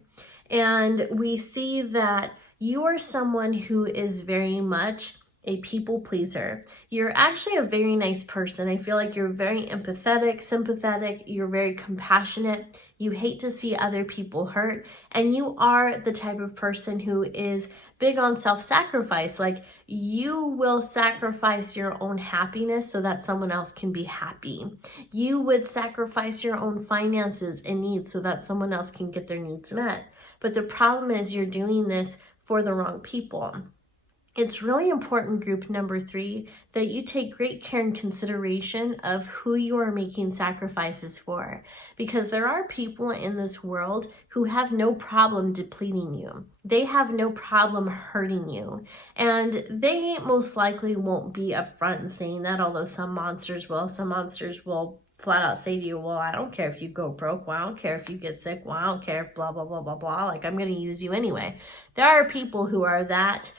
And we see that you are someone who is very much a people pleaser. You're actually a very nice person. I feel like you're very empathetic, sympathetic, you're very compassionate. You hate to see other people hurt, and you are the type of person who is big on self-sacrifice. Like, you will sacrifice your own happiness so that someone else can be happy. You would sacrifice your own finances and needs so that someone else can get their needs met. But the problem is you're doing this for the wrong people. It's really important, group number 3, that you take great care and consideration of who you are making sacrifices for, because there are people in this world who have no problem depleting you. They have no problem hurting you, and they most likely won't be upfront and saying that, although some monsters will. Some monsters will flat out say to you, well, I don't care if you go broke. Well, I don't care if you get sick. Well, I don't care if blah, blah, blah, blah, blah. Like, I'm going to use you anyway. There are people who are that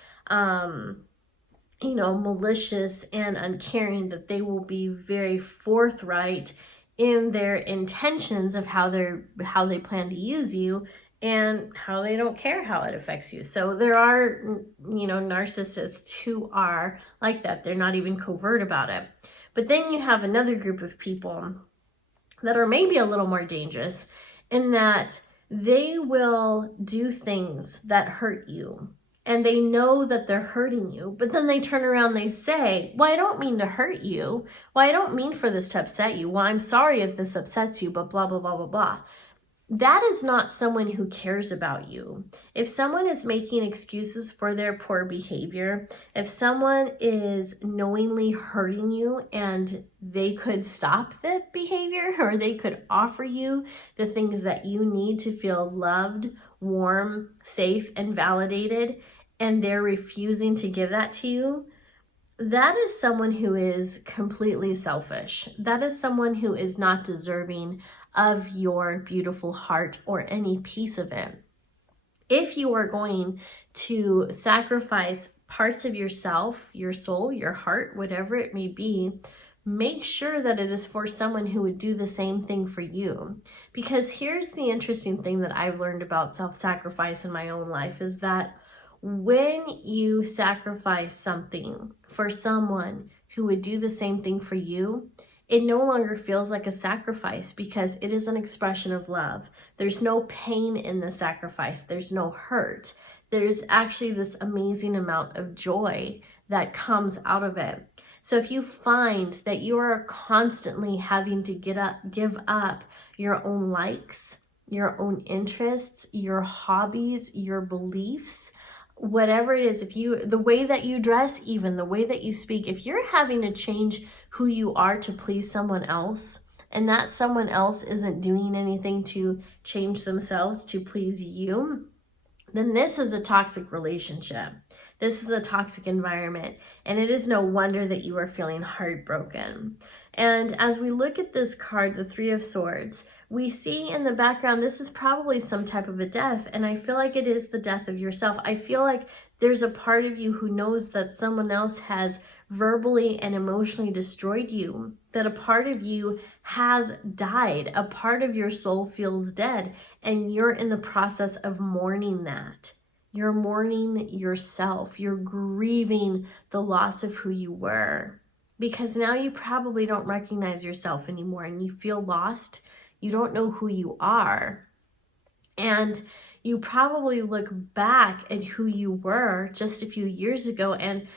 malicious and uncaring, that they will be very forthright in their intentions of how they plan to use you, and how they don't care how it affects you. So there are, narcissists who are like that. They're not even covert about it. But then you have another group of people that are maybe a little more dangerous, in that they will do things that hurt you. And they know that they're hurting you, but then they turn around and they say, well, I don't mean to hurt you. Well, I don't mean for this to upset you. Well, I'm sorry if this upsets you, but blah, blah, blah, blah, blah. That is not someone who cares about you. If someone is making excuses for their poor behavior, if someone is knowingly hurting you and they could stop that behavior, or they could offer you the things that you need to feel loved, warm, safe, and validated, and they're refusing to give that to you, that is someone who is completely selfish. That is someone who is not deserving of your beautiful heart or any piece of it. If you are going to sacrifice parts of yourself, your soul, your heart, whatever it may be, make sure that it is for someone who would do the same thing for you. Because here's the interesting thing that I've learned about self-sacrifice in my own life, is that when you sacrifice something for someone who would do the same thing for you, it no longer feels like a sacrifice, because it is an expression of love. There's no pain in the sacrifice. There's no hurt. There's actually this amazing amount of joy that comes out of it. So if you find that you are constantly having to give up your own likes, your own interests, your hobbies, your beliefs, whatever it is, the way that you dress, even the way that you speak, if you're having to change who you are to please someone else, and that someone else isn't doing anything to change themselves to please you, then this is a toxic relationship. This is a toxic environment, and it is no wonder that you are feeling heartbroken. And as we look at this card, the Three of Swords, we see in the background, this is probably some type of a death, and I feel like it is the death of yourself. I feel like there's a part of you who knows that someone else has verbally and emotionally destroyed you, that a part of you has died, a part of your soul feels dead, and you're in the process of mourning that. You're mourning yourself. You're grieving the loss of who you were, because now you probably don't recognize yourself anymore and you feel lost. You don't know who you are. And you probably look back at who you were just a few years ago, and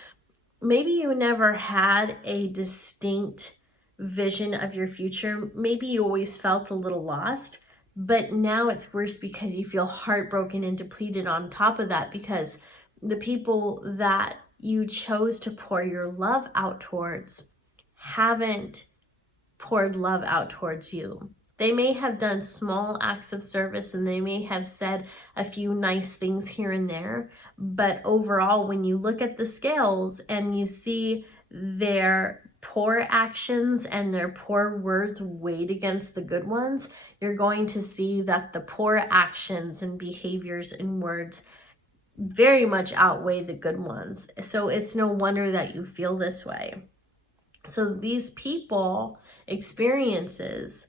maybe you never had a distinct vision of your future. Maybe you always felt a little lost, but now it's worse because you feel heartbroken and depleted on top of that, because the people that you chose to pour your love out towards haven't poured love out towards you. They may have done small acts of service and they may have said a few nice things here and there, but overall, when you look at the scales and you see their poor actions and their poor words weighed against the good ones, you're going to see that the poor actions and behaviors and words very much outweigh the good ones. So it's no wonder that you feel this way. So these people, experiences,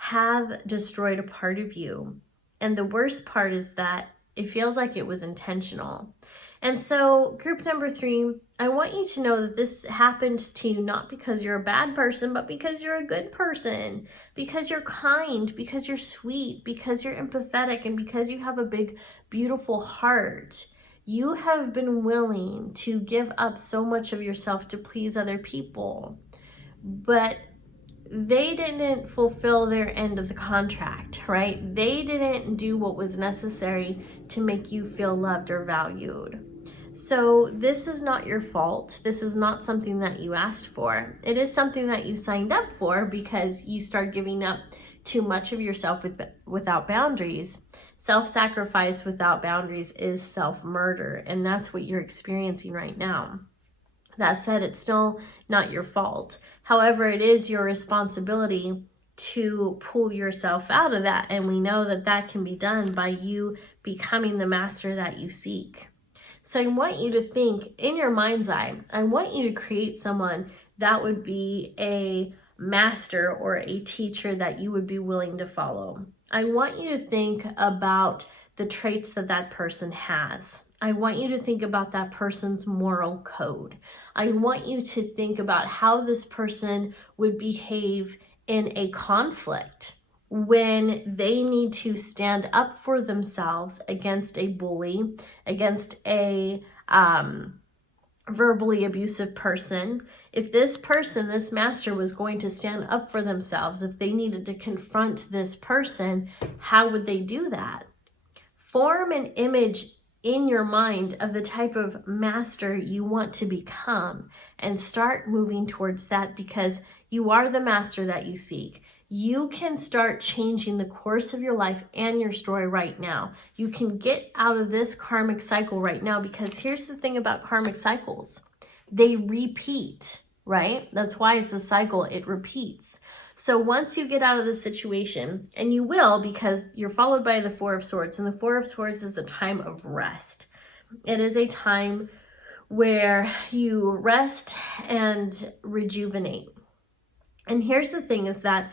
have destroyed a part of you. And the worst part is that it feels like it was intentional. And so group number 3, I want you to know that this happened to you not because you're a bad person, but because you're a good person, because you're kind, because you're sweet, because you're empathetic, and because you have a big, beautiful heart. You have been willing to give up so much of yourself to please other people, but they didn't fulfill their end of the contract, right? They didn't do what was necessary to make you feel loved or valued. So this is not your fault. This is not something that you asked for. It is something that you signed up for because you start giving up too much of yourself without boundaries. Self-sacrifice without boundaries is self-murder, and that's what you're experiencing right now. That said, it's still not your fault. However, it is your responsibility to pull yourself out of that. And we know that that can be done by you becoming the master that you seek. So I want you to think in your mind's eye, I want you to create someone that would be a master or a teacher that you would be willing to follow. I want you to think about the traits that that person has. I want you to think about that person's moral code. I want you to think about how this person would behave in a conflict when they need to stand up for themselves against a bully, against a verbally abusive person. If this person, this master, was going to stand up for themselves, if they needed to confront this person, how would they do that? Form an image in your mind of the type of master you want to become and start moving towards that, because you are the master that you seek. You can start changing the course of your life and your story right now. You can get out of this karmic cycle right now, because here's the thing about karmic cycles. They repeat, right? That's why it's a cycle. It repeats. So once you get out of the situation, and you will, because you're followed by the Four of Swords, and the Four of Swords is a time of rest. It is a time where you rest and rejuvenate. And here's the thing is that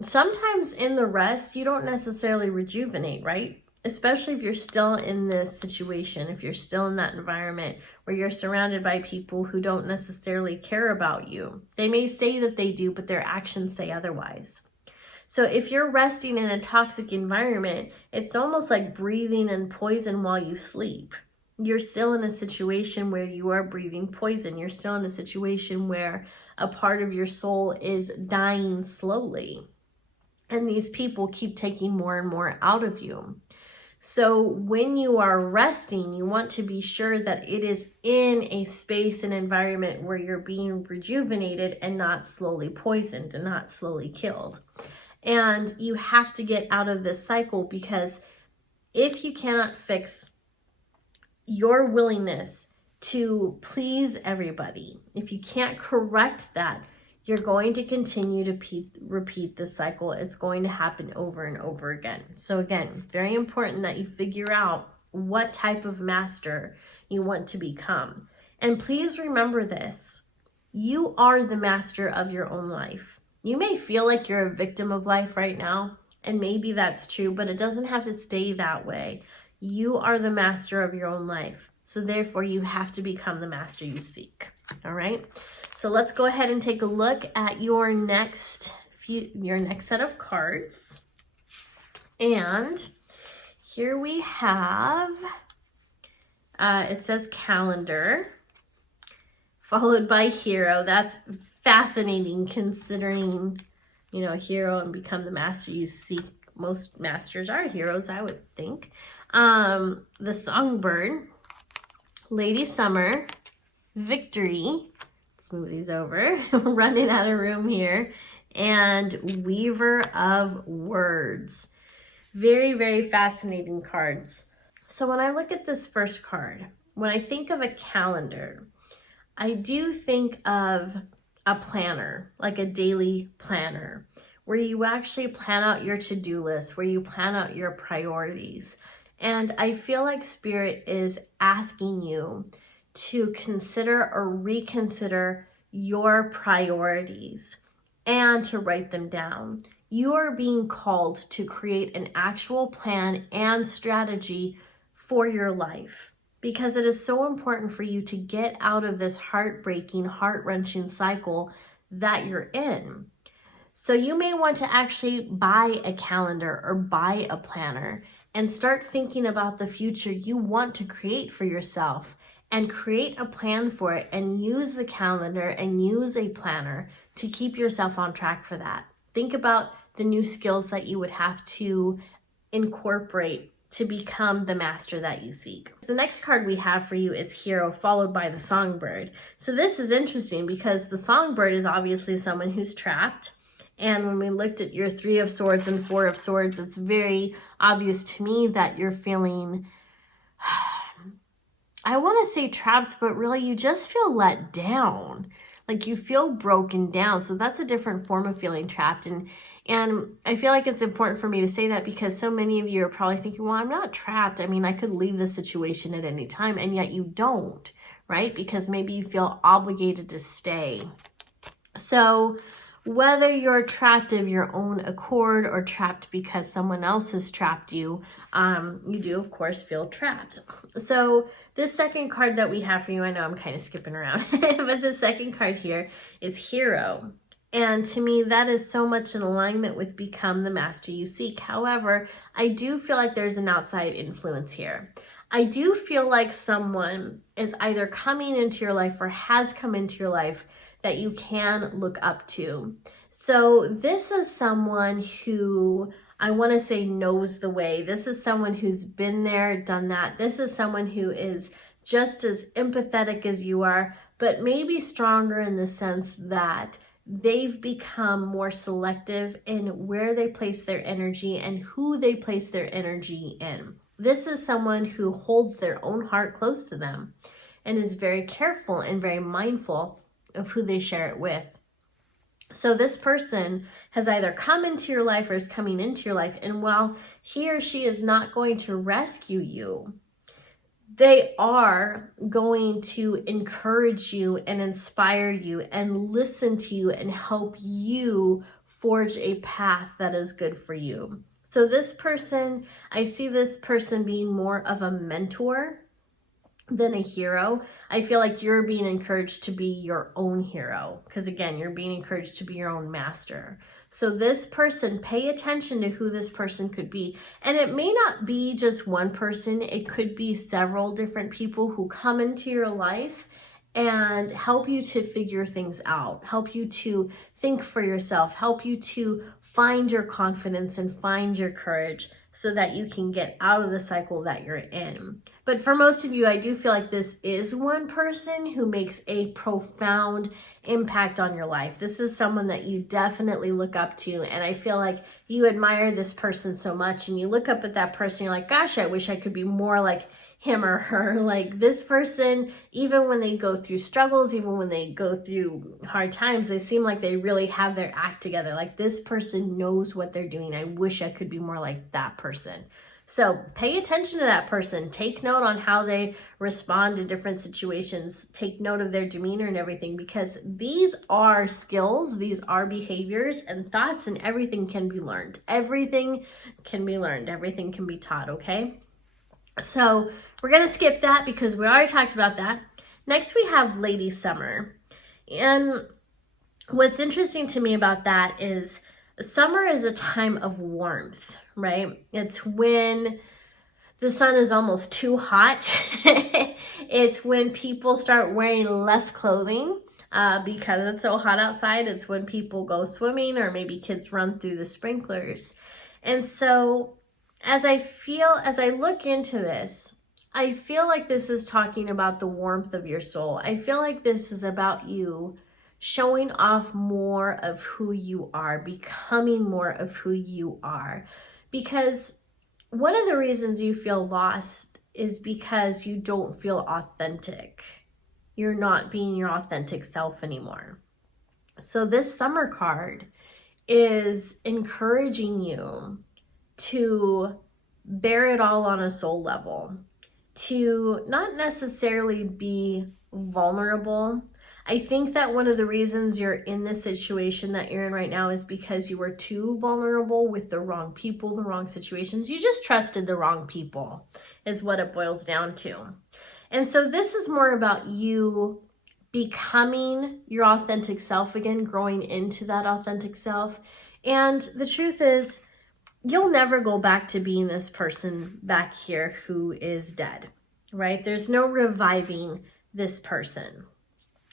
sometimes in the rest, you don't necessarily rejuvenate, right? Especially if you're still in this situation, if you're still in that environment where you're surrounded by people who don't necessarily care about you. They may say that they do, but their actions say otherwise. So if you're resting in a toxic environment, it's almost like breathing in poison while you sleep. you're still in a situation where you are breathing poison. You're still in a situation where a part of your soul is dying slowly. And these people keep taking more and more out of you. So when you are resting, you want to be sure that it is in a space and environment where you're being rejuvenated and not slowly poisoned and not slowly killed. And you have to get out of this cycle, because if you cannot fix your willingness to please everybody, if you can't correct that, you're going to continue to repeat this cycle. It's going to happen over and over again. So again, very important that you figure out what type of master you want to become. And please remember this: you are the master of your own life. You may feel like you're a victim of life right now, and maybe that's true, but it doesn't have to stay that way. You are the master of your own life. So therefore, you have to become the master you seek. All right? So let's go ahead and take a look at your next set of cards. And here we have, it says calendar, followed by hero. That's fascinating, considering, hero and become the master you seek. Most masters are heroes, I would think. The songbird, Lady Summer, victory. Let's move these over. Running out of room here. And Weaver of Words. Very, very fascinating cards. So when I look at this first card, when I think of a calendar, I do think of a planner, like a daily planner, where you actually plan out your to-do list, where you plan out your priorities. And I feel like Spirit is asking you to consider or reconsider your priorities and to write them down. You are being called to create an actual plan and strategy for your life, because it is so important for you to get out of this heartbreaking, heart-wrenching cycle that you're in. So you may want to actually buy a calendar or buy a planner and start thinking about the future you want to create for yourself, and create a plan for it, and use the calendar and use a planner to keep yourself on track for that. Think about the new skills that you would have to incorporate to become the master that you seek. The next card we have for you is Hero, followed by the Songbird. So this is interesting because the Songbird is obviously someone who's trapped. And when we looked at your 3 of Swords and 4 of Swords, it's very obvious to me that you're feeling, I want to say trapped, but really you just feel let down. Like you feel broken down. So that's a different form of feeling trapped. And I feel like it's important for me to say that, because so many of you are probably thinking, well, I'm not trapped. I mean, I could leave the situation at any time, and yet you don't, right? Because maybe you feel obligated to stay. So whether you're trapped of your own accord or trapped because someone else has trapped you, you do, of course, feel trapped. So this second card that we have for you, I know I'm kind of skipping around, but the second card here is Hero. And to me, that is so much in alignment with become the master you seek. However, I do feel like there's an outside influence here. I do feel like someone is either coming into your life or has come into your life that you can look up to. So this is someone who, I want to say, knows the way. This is someone who's been there, done that. This is someone who is just as empathetic as you are, but maybe stronger in the sense that they've become more selective in where they place their energy and who they place their energy in. This is someone who holds their own heart close to them and is very careful and very mindful of who they share it with. So this person has either come into your life or is coming into your life, and while he or she is not going to rescue you, they are going to encourage you and inspire you and listen to you and help you forge a path that is good for you. So this person, I see this person being more of a mentor than a hero. I feel like you're being encouraged to be your own hero, because again, you're being encouraged to be your own master. So this person, pay attention to who this person could be. And it may not be just one person. It could be several different people who come into your life and help you to figure things out, help you to think for yourself, help you to find your confidence and find your courage so that you can get out of the cycle that you're in. But for most of you, I do feel like this is one person who makes a profound impact on your life. This is someone that you definitely look up to, and I feel like you admire this person so much, and you look up at that person, you're like, gosh, I wish I could be more like him or her. Like this person, even when they go through struggles, even when they go through hard times, they seem like they really have their act together. Like this person knows what they're doing. I wish I could be more like that person. So pay attention to that person. Take note on how they respond to different situations. Take note of their demeanor and everything, because these are skills, these are behaviors and thoughts, and everything can be learned. Everything can be learned. Everything can be taught, okay? So we're going to skip that because we already talked about that. Next, we have Lady Summer. And what's interesting to me about that is summer is a time of warmth, right? It's when the sun is almost too hot. It's when people start wearing less clothing because it's so hot outside. It's when people go swimming, or maybe kids run through the sprinklers. And so as I look into this, I feel like this is talking about the warmth of your soul. I feel like this is about you showing off more of who you are, becoming more of who you are. Because one of the reasons you feel lost is because you don't feel authentic. You're not being your authentic self anymore. So this summer card is encouraging you to bear it all on a soul level, to not necessarily be vulnerable. I think that one of the reasons you're in this situation that you're in right now is because you were too vulnerable with the wrong people, the wrong situations. You just trusted the wrong people is what it boils down to. And so this is more about you becoming your authentic self again, growing into that authentic self. And the truth is, you'll never go back to being this person back here who is dead, right? There's no reviving this person.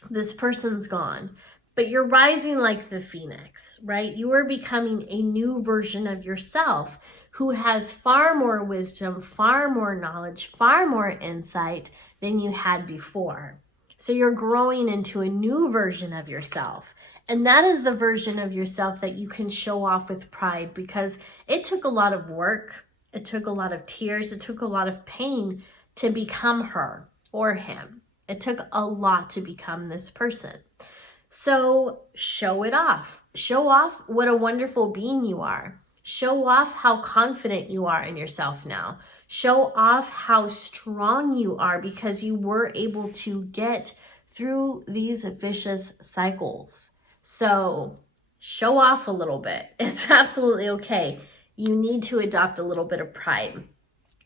This person's gone, but you're rising like the phoenix, right? You are becoming a new version of yourself who has far more wisdom, far more knowledge, far more insight than you had before. So you're growing into a new version of yourself. And that is the version of yourself that you can show off with pride, because it took a lot of work. It took a lot of tears. It took a lot of pain to become her or him. It took a lot to become this person. So show it off. Show off what a wonderful being you are. Show off how confident you are in yourself now. Show off how strong you are because you were able to get through these vicious cycles. So show off a little bit. It's absolutely okay. You need to adopt a little bit of pride.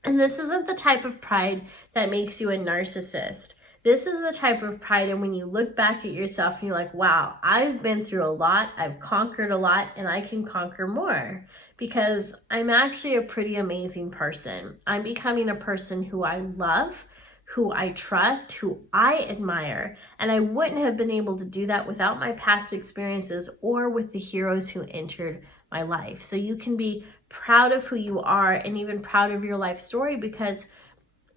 And this isn't the type of pride that makes you a narcissist. This is the type of pride, and when you look back at yourself and you're like, wow, I've been through a lot, I've conquered a lot, and I can conquer more because I'm actually a pretty amazing person. I'm becoming a person who I love, who I trust, who I admire, and I wouldn't have been able to do that without my past experiences or with the heroes who entered my life. So you can be proud of who you are and even proud of your life story, because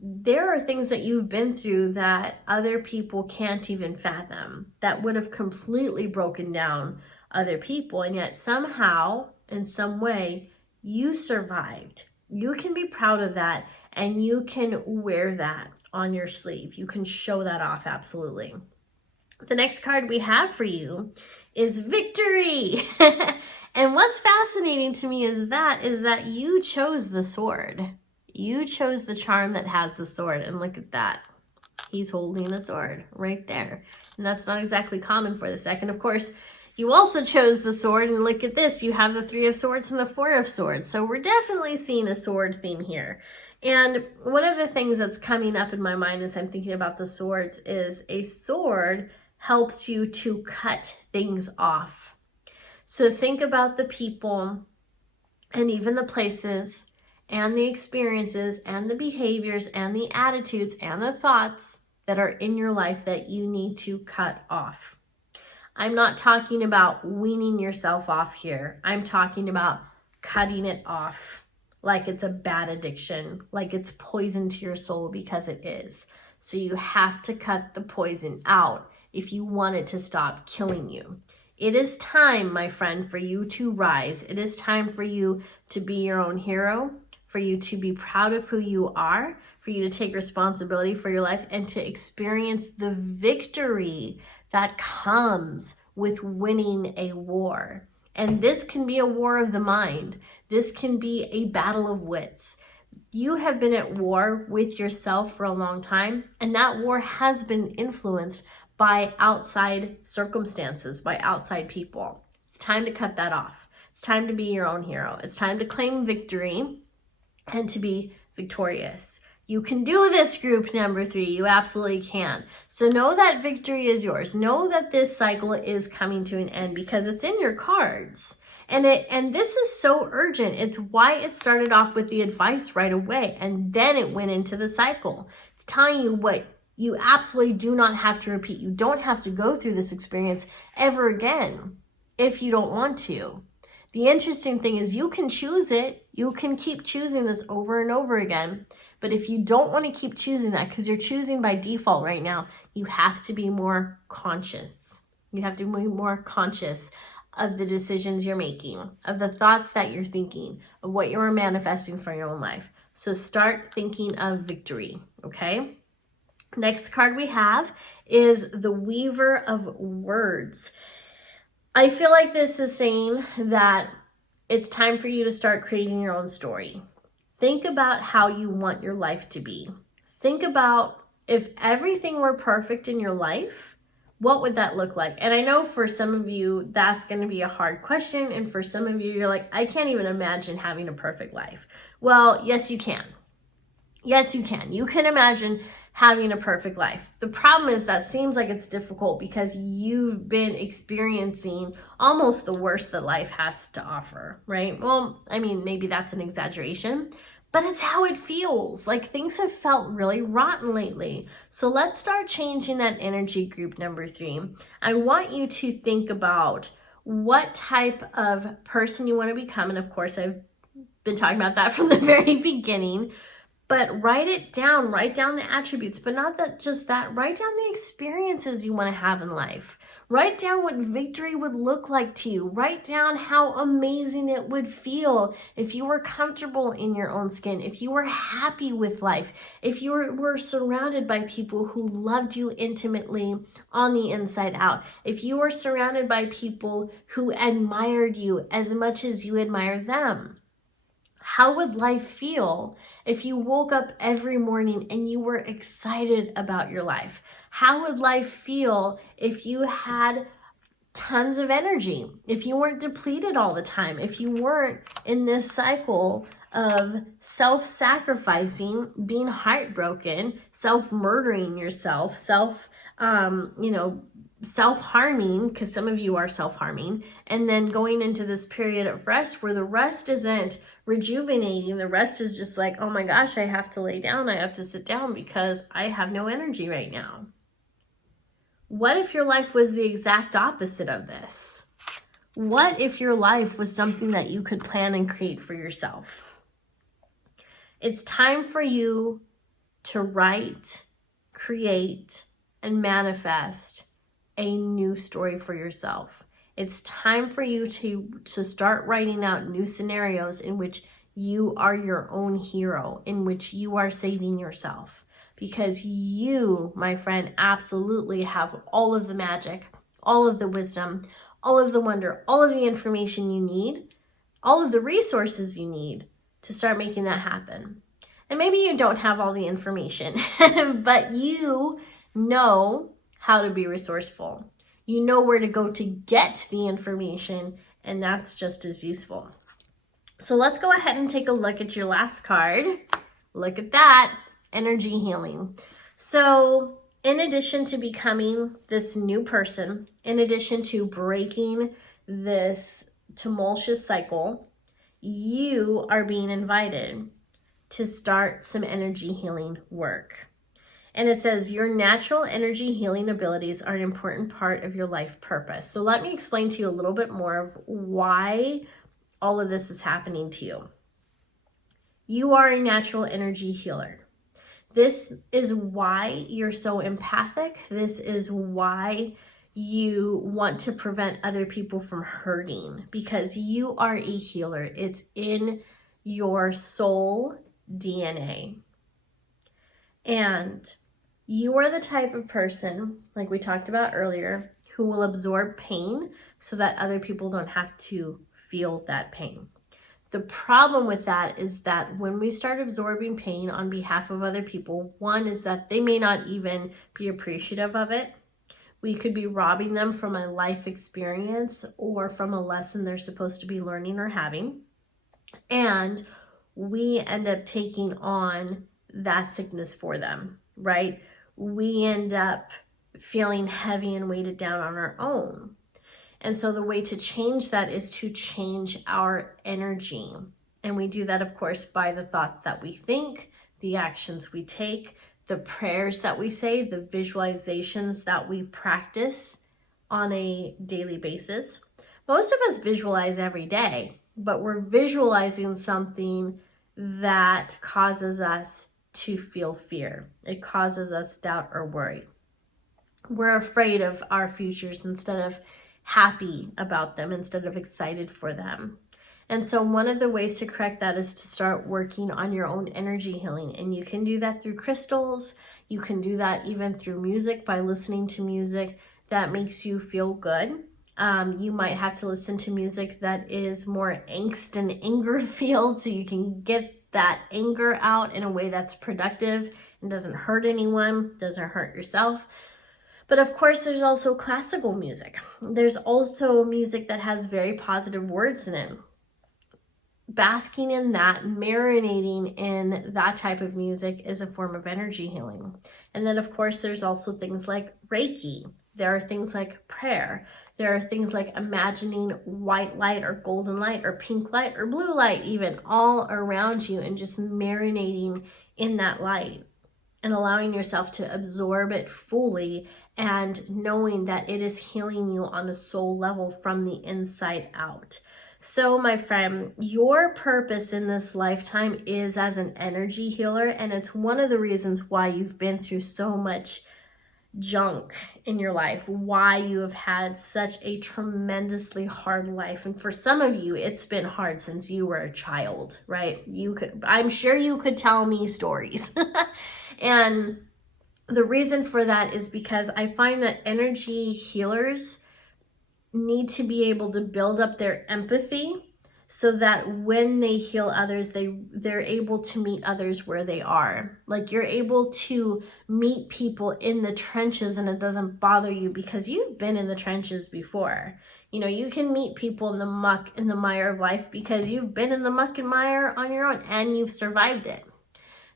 there are things that you've been through that other people can't even fathom, that would have completely broken down other people. And yet somehow, in some way, you survived. You can be proud of that, and you can wear that on your sleeve. You can show that off, absolutely. The next card we have for you is Victory. And what's fascinating to me is that you chose the sword. You chose the charm that has the sword, and look at that. He's holding a sword right there. And that's not exactly common for this deck. And of course, you also chose the sword, and look at this. You have the Three of Swords and the Four of Swords. So we're definitely seeing a sword theme here. And one of the things that's coming up in my mind as I'm thinking about the swords is a sword helps you to cut things off. So think about the people and even the places and the experiences and the behaviors and the attitudes and the thoughts that are in your life that you need to cut off. I'm not talking about weaning yourself off here. I'm talking about cutting it off like it's a bad addiction, like it's poison to your soul, because it is. So you have to cut the poison out if you want it to stop killing you. It is time, my friend, for you to rise. It is time for you to be your own hero, for you to be proud of who you are, for you to take responsibility for your life and to experience the victory that comes with winning a war. And this can be a war of the mind. This can be a battle of wits. You have been at war with yourself for a long time, and that war has been influenced by outside circumstances, by outside people. It's time to cut that off. It's time to be your own hero. It's time to claim victory and to be victorious. You can do this, group number 3. You absolutely can. So know that victory is yours. Know that this cycle is coming to an end because it's in your cards. And this is so urgent. It's why it started off with the advice right away, and then it went into the cycle. It's telling you what you absolutely do not have to repeat. You don't have to go through this experience ever again if you don't want to. The interesting thing is you can choose it. You can keep choosing this over and over again. But if you don't want to keep choosing that, because you're choosing by default right now, you have to be more conscious. You have to be more conscious of the decisions you're making, of the thoughts that you're thinking, of what you're manifesting for your own life. So start thinking of victory, okay? Next card we have is the Weaver of Words. I feel like this is saying that it's time for you to start creating your own story. Think about how you want your life to be. Think about if everything were perfect in your life, what would that look like? And I know for some of you, that's going to be a hard question. And for some of you, you're like, I can't even imagine having a perfect life. Well, yes, you can. Yes, you can. You can imagine having a perfect life. The problem is that seems like it's difficult because you've been experiencing almost the worst that life has to offer, right? Well, I mean, maybe that's an exaggeration, but it's how it feels. Like things have felt really rotten lately. So let's start changing that energy, group number 3. I want you to think about what type of person you want to become. And of course, I've been talking about that from the very beginning. But write it down, write down the attributes, but not that just that, write down the experiences you want to have in life. Write down what victory would look like to you. Write down how amazing it would feel if you were comfortable in your own skin, if you were happy with life, if you were surrounded by people who loved you intimately on the inside out, if you were surrounded by people who admired you as much as you admire them. How would life feel if you woke up every morning and you were excited about your life? How would life feel if you had tons of energy, if you weren't depleted all the time, if you weren't in this cycle of self-sacrificing, being heartbroken, self-murdering yourself, self-harming, because some of you are self-harming, and then going into this period of rest where the rest isn't rejuvenating. The rest is just like, oh my gosh, I have to lay down. I have to sit down because I have no energy right now. What if your life was the exact opposite of this? What if your life was something that you could plan and create for yourself? It's time for you to write, create, and manifest a new story for yourself. It's time for you to start writing out new scenarios in which you are your own hero, in which you are saving yourself. Because you, my friend, absolutely have all of the magic, all of the wisdom, all of the wonder, all of the information you need, all of the resources you need to start making that happen. And maybe you don't have all the information, but you know how to be resourceful. You know where to go to get the information, and that's just as useful. So let's go ahead and take a look at your last card. Look at that, energy healing. So in addition to becoming this new person, in addition to breaking this tumultuous cycle, you are being invited to start some energy healing work. And it says your natural energy healing abilities are an important part of your life purpose. So let me explain to you a little bit more of why all of this is happening to you. You are a natural energy healer. This is why you're so empathic. This is why you want to prevent other people from hurting, because you are a healer. It's in your soul DNA. And you are the type of person, like we talked about earlier, who will absorb pain so that other people don't have to feel that pain. The problem with that is that when we start absorbing pain on behalf of other people, one is that they may not even be appreciative of it. We could be robbing them from a life experience or from a lesson they're supposed to be learning or having. And we end up taking on that sickness for them, right? We end up feeling heavy and weighted down on our own. And so the way to change that is to change our energy. And we do that, of course, by the thoughts that we think, the actions we take, the prayers that we say, the visualizations that we practice on a daily basis. Most of us visualize every day, but we're visualizing something that causes us to feel fear. It causes us doubt or worry. We're afraid of our futures instead of happy about them, instead of excited for them. And so one of the ways to correct that is to start working on your own energy healing. And you can do that through crystals. You can do that even through music, by listening to music that makes you feel good. You might have to listen to music that is more angst and anger filled, so you can get that anger out in a way that's productive and doesn't hurt anyone, doesn't hurt yourself. But of course, there's also classical music. There's also music that has very positive words in it. Basking in that, marinating in that type of music is a form of energy healing. And then, of course, there's also things like Reiki. There are things like prayer. There are things like imagining white light or golden light or pink light or blue light even all around you, and just marinating in that light and allowing yourself to absorb it fully, and knowing that it is healing you on a soul level from the inside out. So my friend, your purpose in this lifetime is as an energy healer, and it's one of the reasons why you've been through so much junk in your life, why you have had such a tremendously hard life. And for some of you, it's been hard since you were a child, right? I'm sure you could tell me stories. And the reason for that is because I find that energy healers need to be able to build up their empathy so that when they heal others, they're able to meet others where they are. Like, you're able to meet people in the trenches and it doesn't bother you because you've been in the trenches before. You know, you can meet people in the muck and the mire of life because you've been in the muck and mire on your own and you've survived it.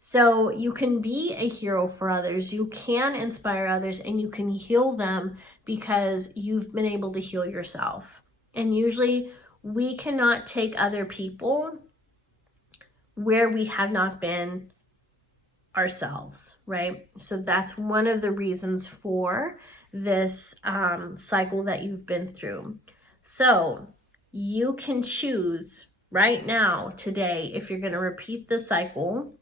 So you can be a hero for others, you can inspire others, and you can heal them because you've been able to heal yourself. And usually we cannot take other people where we have not been ourselves, right? So that's one of the reasons for this cycle that you've been through. So you can choose right now, today, if you're going to repeat the cycle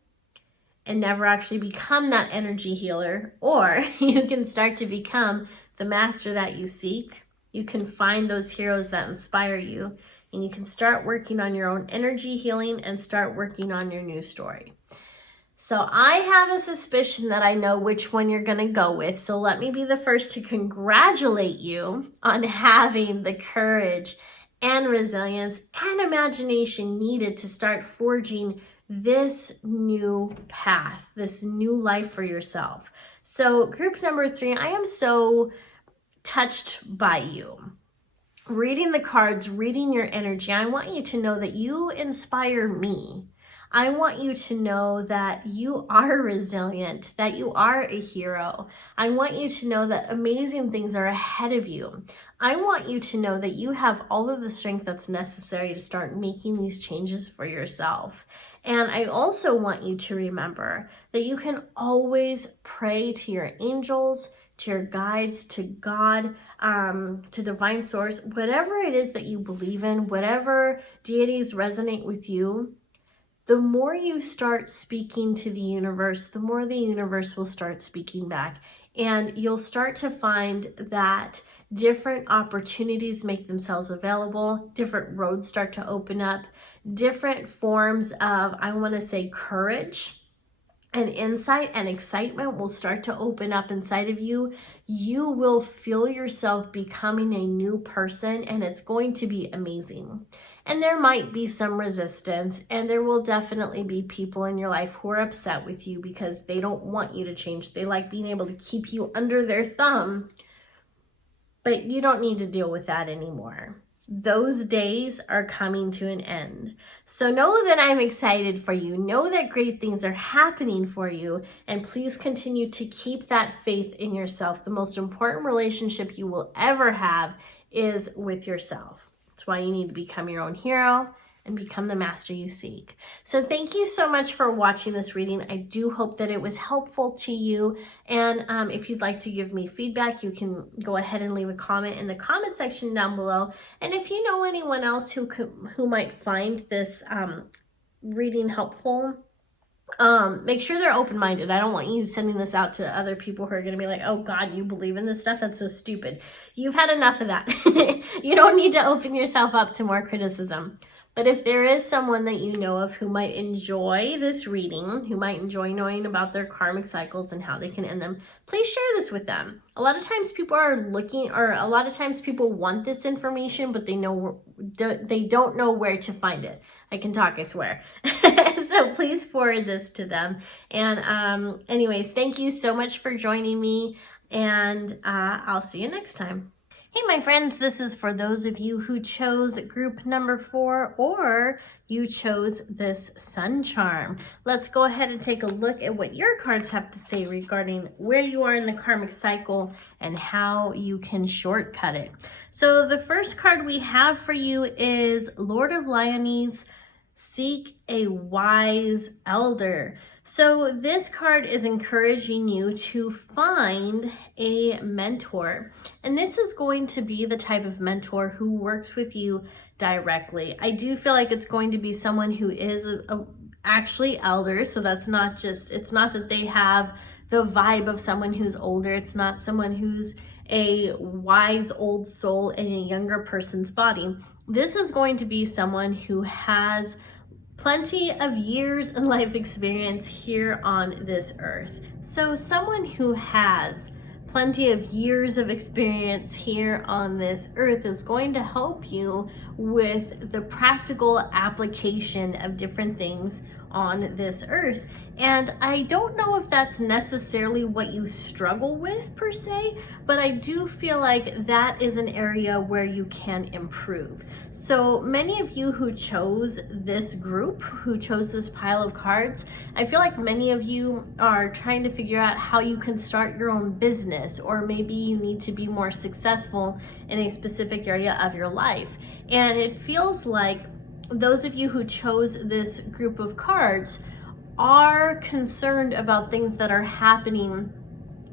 and never actually become that energy healer, or you can start to become the master that you seek. You can find those heroes that inspire you, and you can start working on your own energy healing and start working on your new story. So I have a suspicion that I know which one you're going to go with. So let me be the first to congratulate you on having the courage and resilience and imagination needed to start forging this new path, this new life for yourself. So group number 3, I am so touched by you. Reading the cards, reading your energy, I want you to know that you inspire me. I want you to know that you are resilient, that you are a hero. I want you to know that amazing things are ahead of you. I want you to know that you have all of the strength that's necessary to start making these changes for yourself. And I also want you to remember that you can always pray to your angels, to your guides, to God, to divine source, whatever it is that you believe in, whatever deities resonate with you. The more you start speaking to the universe, the more the universe will start speaking back. And you'll start to find that different opportunities make themselves available, different roads start to open up, different forms of, I want to say, courage and insight and excitement will start to open up inside of you. You will feel yourself becoming a new person, and it's going to be amazing. And there might be some resistance, and there will definitely be people in your life who are upset with you because they don't want you to change. They like being able to keep you under their thumb, but you don't need to deal with that anymore. Those days are coming to an end. So know that I'm excited for you. Know that great things are happening for you. And please continue to keep that faith in yourself. The most important relationship you will ever have is with yourself. That's why you need to become your own hero and become the master you seek. So thank you so much for watching this reading. I do hope that it was helpful to you. And if you'd like to give me feedback, you can go ahead and leave a comment in the comment section down below. And if you know anyone else who might find this reading helpful, make sure they're open-minded. I don't want you sending this out to other people who are going to be like, oh God, you believe in this stuff? That's so stupid. You've had enough of that. You don't need to open yourself up to more criticism. But if there is someone that you know of who might enjoy this reading, who might enjoy knowing about their karmic cycles and how they can end them, please share this with them. A lot of times people are looking, or a lot of times people want this information, but they don't know where to find it. I can talk, I swear. So please forward this to them. And anyways, thank you so much for joining me, and I'll see you next time. Hey, my friends, this is for those of you who chose group number 4 or you chose this sun charm. Let's go ahead and take a look at what your cards have to say regarding where you are in the karmic cycle and how you can shortcut it. So the first card we have for you is Lord of Lions, Seek a Wise Elder. So this card is encouraging you to find a mentor. And this is going to be the type of mentor who works with you directly. I do feel like it's going to be someone who is actually elder. So that's not just, it's not that they have the vibe of someone who's older. It's not someone who's a wise old soul in a younger person's body. This is going to be someone who has plenty of years and life experience here on this earth. So someone who has plenty of years of experience here on this earth is going to help you with the practical application of different things on this earth. And I don't know if that's necessarily what you struggle with per se, but I do feel like that is an area where you can improve. So many of you who chose this group, who chose this pile of cards, I feel like many of you are trying to figure out how you can start your own business, or maybe you need to be more successful in a specific area of your life. And it feels like those of you who chose this group of cards are concerned about things that are happening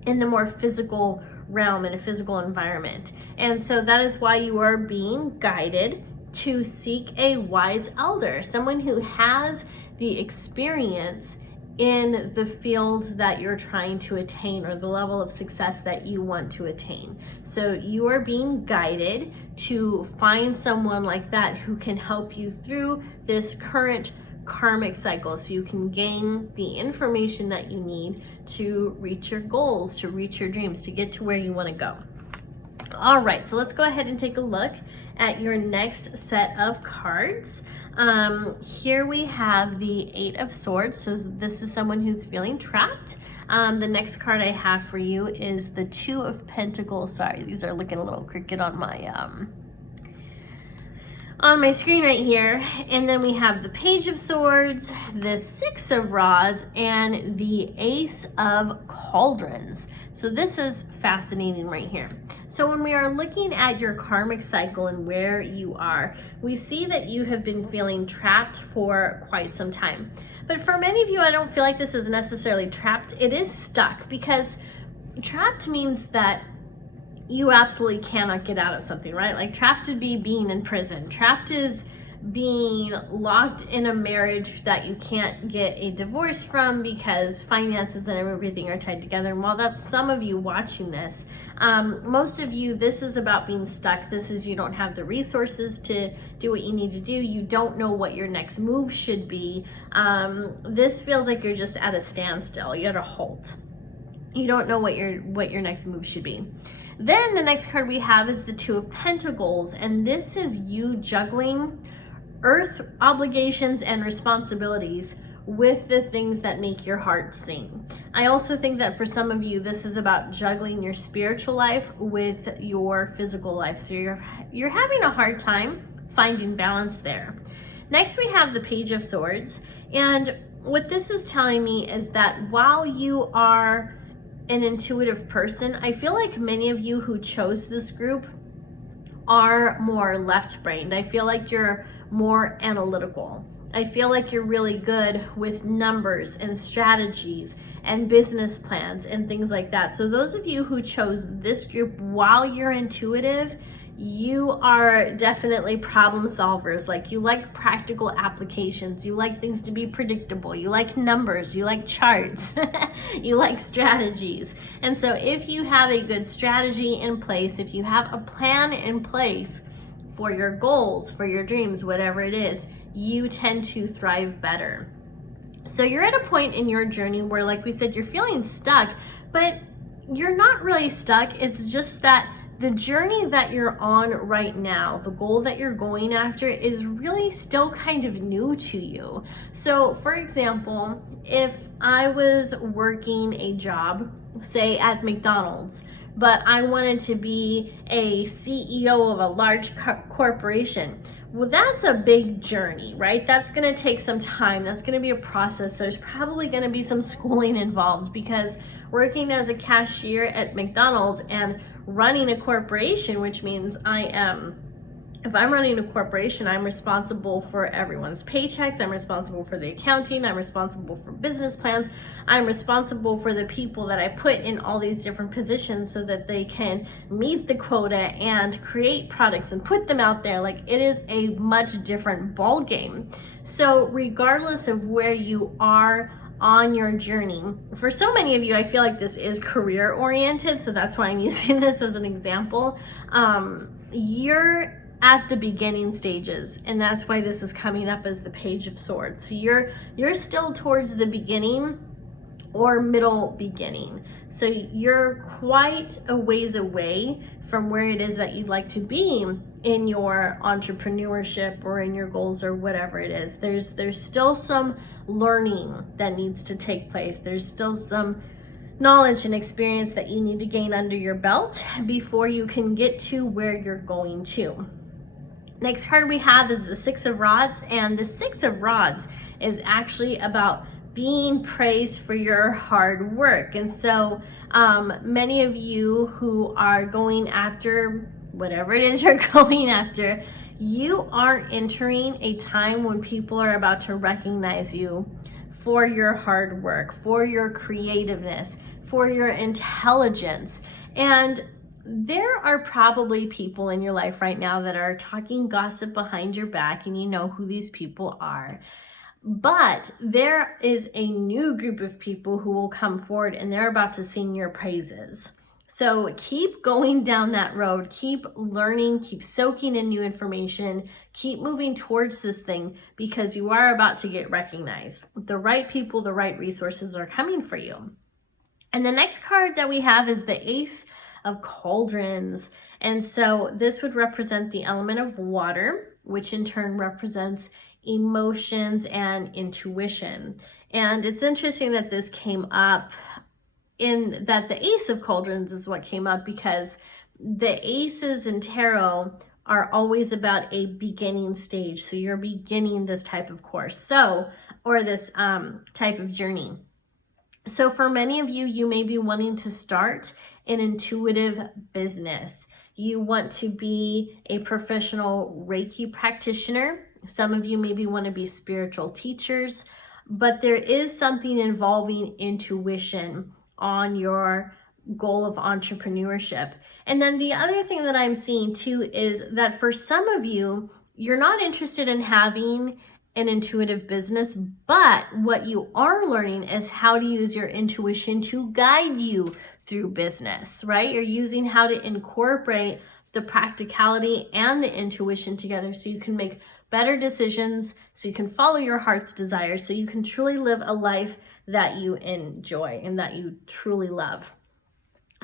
in the more physical realm, in a physical environment. And so that is why you are being guided to seek a wise elder, someone who has the experience in the field that you're trying to attain, or the level of success that you want to attain. So you are being guided to find someone like that who can help you through this current karmic cycle, so you can gain the information that you need to reach your goals, to reach your dreams, to get to where you want to go. All right, so let's go ahead and take a look at your next set of cards. Here we have the 8 of Swords. So this is someone who's feeling trapped. The next card I have for you is the 2 of Pentacles. Sorry, these are looking a little crooked on my on my screen right here. And then we have the Page of Swords, the Six of Rods, and the Ace of Cauldrons. So this is fascinating right here. So when we are looking at your karmic cycle and where you are, we see that you have been feeling trapped for quite some time. But for many of you, I don't feel like this is necessarily trapped. It is stuck, because trapped means that you absolutely cannot get out of something, right? Like trapped would be being in prison. Trapped is being locked in a marriage that you can't get a divorce from because finances and everything are tied together. And while that's some of you watching this, most of you, this is about being stuck. This is, you don't have the resources to do what you need to do. You don't know what your next move should be. This feels like you're just at a standstill. You're at a halt. You don't know what your next move should be. Then the next card we have is the Two of Pentacles, and this is you juggling earth obligations and responsibilities with the things that make your heart sing. I also think that for some of you, this is about juggling your spiritual life with your physical life. So you're having a hard time finding balance there. Next, we have the Page of Swords, and what this is telling me is that while you are an intuitive person, I feel like many of you who chose this group are more left-brained. I feel like you're more analytical. I feel like you're really good with numbers and strategies and business plans and things like that. So those of you who chose this group while you're intuitive, you are definitely problem solvers. Like, you like practical applications. You like things to be predictable. You like numbers. You like charts. You like strategies. And so if you have a good strategy in place, if you have a plan in place for your goals, for your dreams, whatever it is, you tend to thrive better. So you're at a point in your journey where, like we said, you're feeling stuck, but you're not really stuck. It's just that the journey that you're on right now, the goal that you're going after, is really still kind of new to you. So for example, if I was working a job, say at McDonald's, but I wanted to be a CEO of a large corporation, well, that's a big journey, right? That's gonna take some time. That's gonna be a process. There's probably gonna be some schooling involved, because working as a cashier at McDonald's and running a corporation, which means if I'm running a corporation, I'm responsible for everyone's paychecks. I'm responsible for the accounting. I'm responsible for business plans. I'm responsible for the people that I put in all these different positions so that they can meet the quota and create products and put them out there. Like, it is a much different ball game. So regardless of where you are on your journey, for so many of you, I feel like this is career oriented, so that's why I'm using this as an example. You're at the beginning stages, and that's why this is coming up as the Page of Swords. So you're still towards the beginning or middle beginning. So you're quite a ways away from where it is that you'd like to be in your entrepreneurship or in your goals or whatever it is. There's still some learning that needs to take place. There's still some knowledge and experience that you need to gain under your belt before you can get to where you're going to. Next card we have is the Six of Rods, and the Six of Rods is actually about being praised for your hard work. And so many of you who are going after whatever it is you're going after, you are entering a time when people are about to recognize you for your hard work, for your creativeness, for your intelligence. And there are probably people in your life right now that are talking gossip behind your back, and you know who these people are. But there is a new group of people who will come forward, and they're about to sing your praises. So keep going down that road, keep learning, keep soaking in new information, keep moving towards this thing, because you are about to get recognized. The right people, the right resources are coming for you. And the next card that we have is the Ace of Cauldrons. And so this would represent the element of water, which in turn represents emotions and intuition. And it's interesting that this came up, in that the Ace of Cauldrons is what came up, because the aces in tarot are always about a beginning stage. So you're beginning this type of course, or this type of journey. So for many of you, you may be wanting to start an intuitive business. You want to be a professional Reiki practitioner. Some of you maybe want to be spiritual teachers, but there is something involving intuition on your goal of entrepreneurship. And then the other thing that I'm seeing too is that for some of you, you're not interested in having an intuitive business, but what you are learning is how to use your intuition to guide you through business, right? You're using how to incorporate the practicality and the intuition together so you can make better decisions, so you can follow your heart's desires, so you can truly live a life that you enjoy and that you truly love.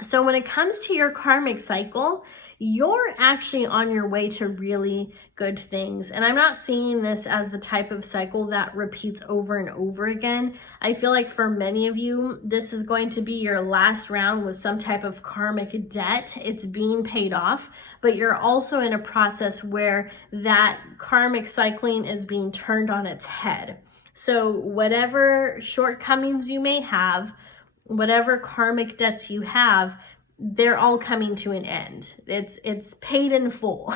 So when it comes to your karmic cycle, you're actually on your way to really good things. And I'm not seeing this as the type of cycle that repeats over and over again. I feel like for many of you, this is going to be your last round with some type of karmic debt. It's being paid off, but you're also in a process where that karmic cycling is being turned on its head. So whatever shortcomings you may have, whatever karmic debts you have, they're all coming to an end. It's paid in full,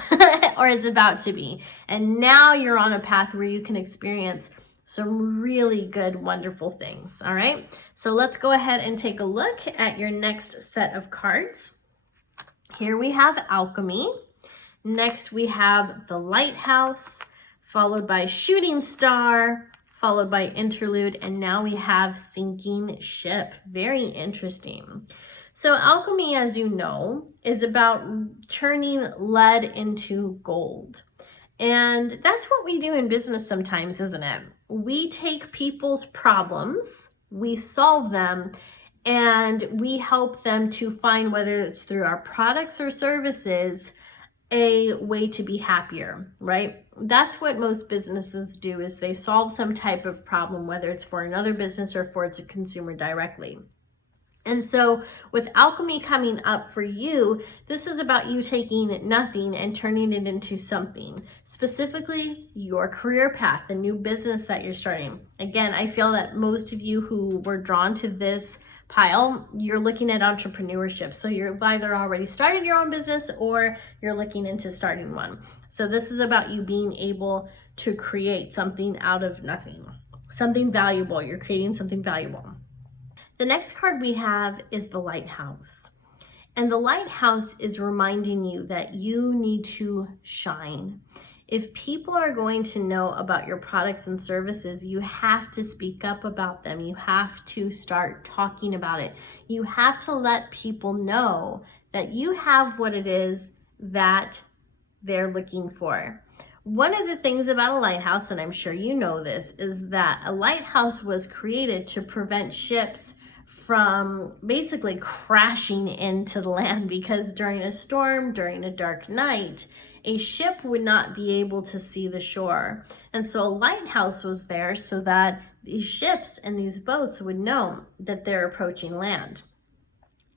or it's about to be. And now you're on a path where you can experience some really good, wonderful things. All right. So let's go ahead and take a look at your next set of cards. Here we have Alchemy. Next we have the Lighthouse, followed by Shooting Star, followed by Interlude, and now we have Sinking Ship. Very interesting. So alchemy, as you know, is about turning lead into gold. And that's what we do in business sometimes, isn't it? We take people's problems, we solve them, and we help them to find, whether it's through our products or services, a way to be happier, right? That's what most businesses do, is they solve some type of problem, whether it's for another business or for its a consumer directly. And so with alchemy coming up for you, this is about you taking nothing and turning it into something, specifically your career path, the new business that you're starting. Again, I feel that most of you who were drawn to this pile, you're looking at entrepreneurship. So you've either already started your own business or you're looking into starting one. So this is about you being able to create something out of nothing, something valuable. You're creating something valuable. The next card we have is the Lighthouse. And the Lighthouse is reminding you that you need to shine. If people are going to know about your products and services, you have to speak up about them. You have to start talking about it. You have to let people know that you have what it is that they're looking for. One of the things about a lighthouse, and I'm sure you know this, is that a lighthouse was created to prevent ships from basically crashing into the land, because during a storm, during a dark night, a ship would not be able to see the shore. And so a lighthouse was there so that these ships and these boats would know that they're approaching land.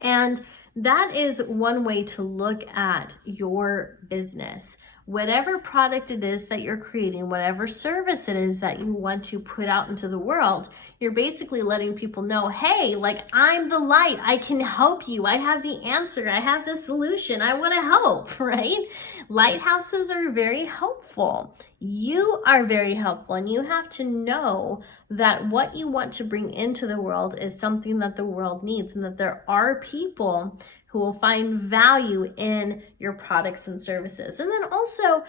And that is one way to look at your business. Whatever product it is that you're creating, whatever service it is that you want to put out into the world, you're basically letting people know, hey, like, I'm the light, I can help you, I have the answer, I have the solution, I want to help, right? Lighthouses are very helpful. You are very helpful, and you have to know that what you want to bring into the world is something that the world needs, and that there are people who will find value in your products and services. And then also,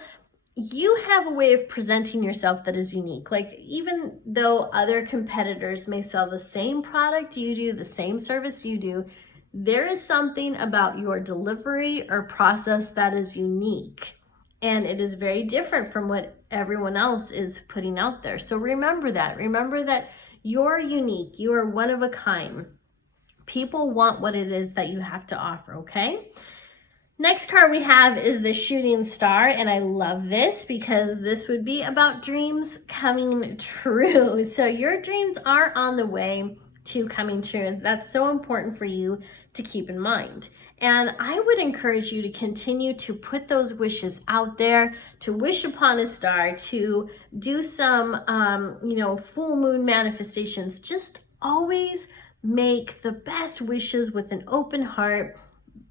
you have a way of presenting yourself that is unique. Like, even though other competitors may sell the same product you do, the same service you do, there is something about your delivery or process that is unique. And it is very different from what everyone else is putting out there. So remember that. Remember that you're unique. You are one of a kind. People want what it is that you have to offer, okay? Next card we have is the Shooting Star, and I love this because this would be about dreams coming true. So your dreams are on the way to coming true. That's so important for you to keep in mind. And I would encourage you to continue to put those wishes out there, to wish upon a star, to do some, full moon manifestations. Just always make the best wishes with an open heart.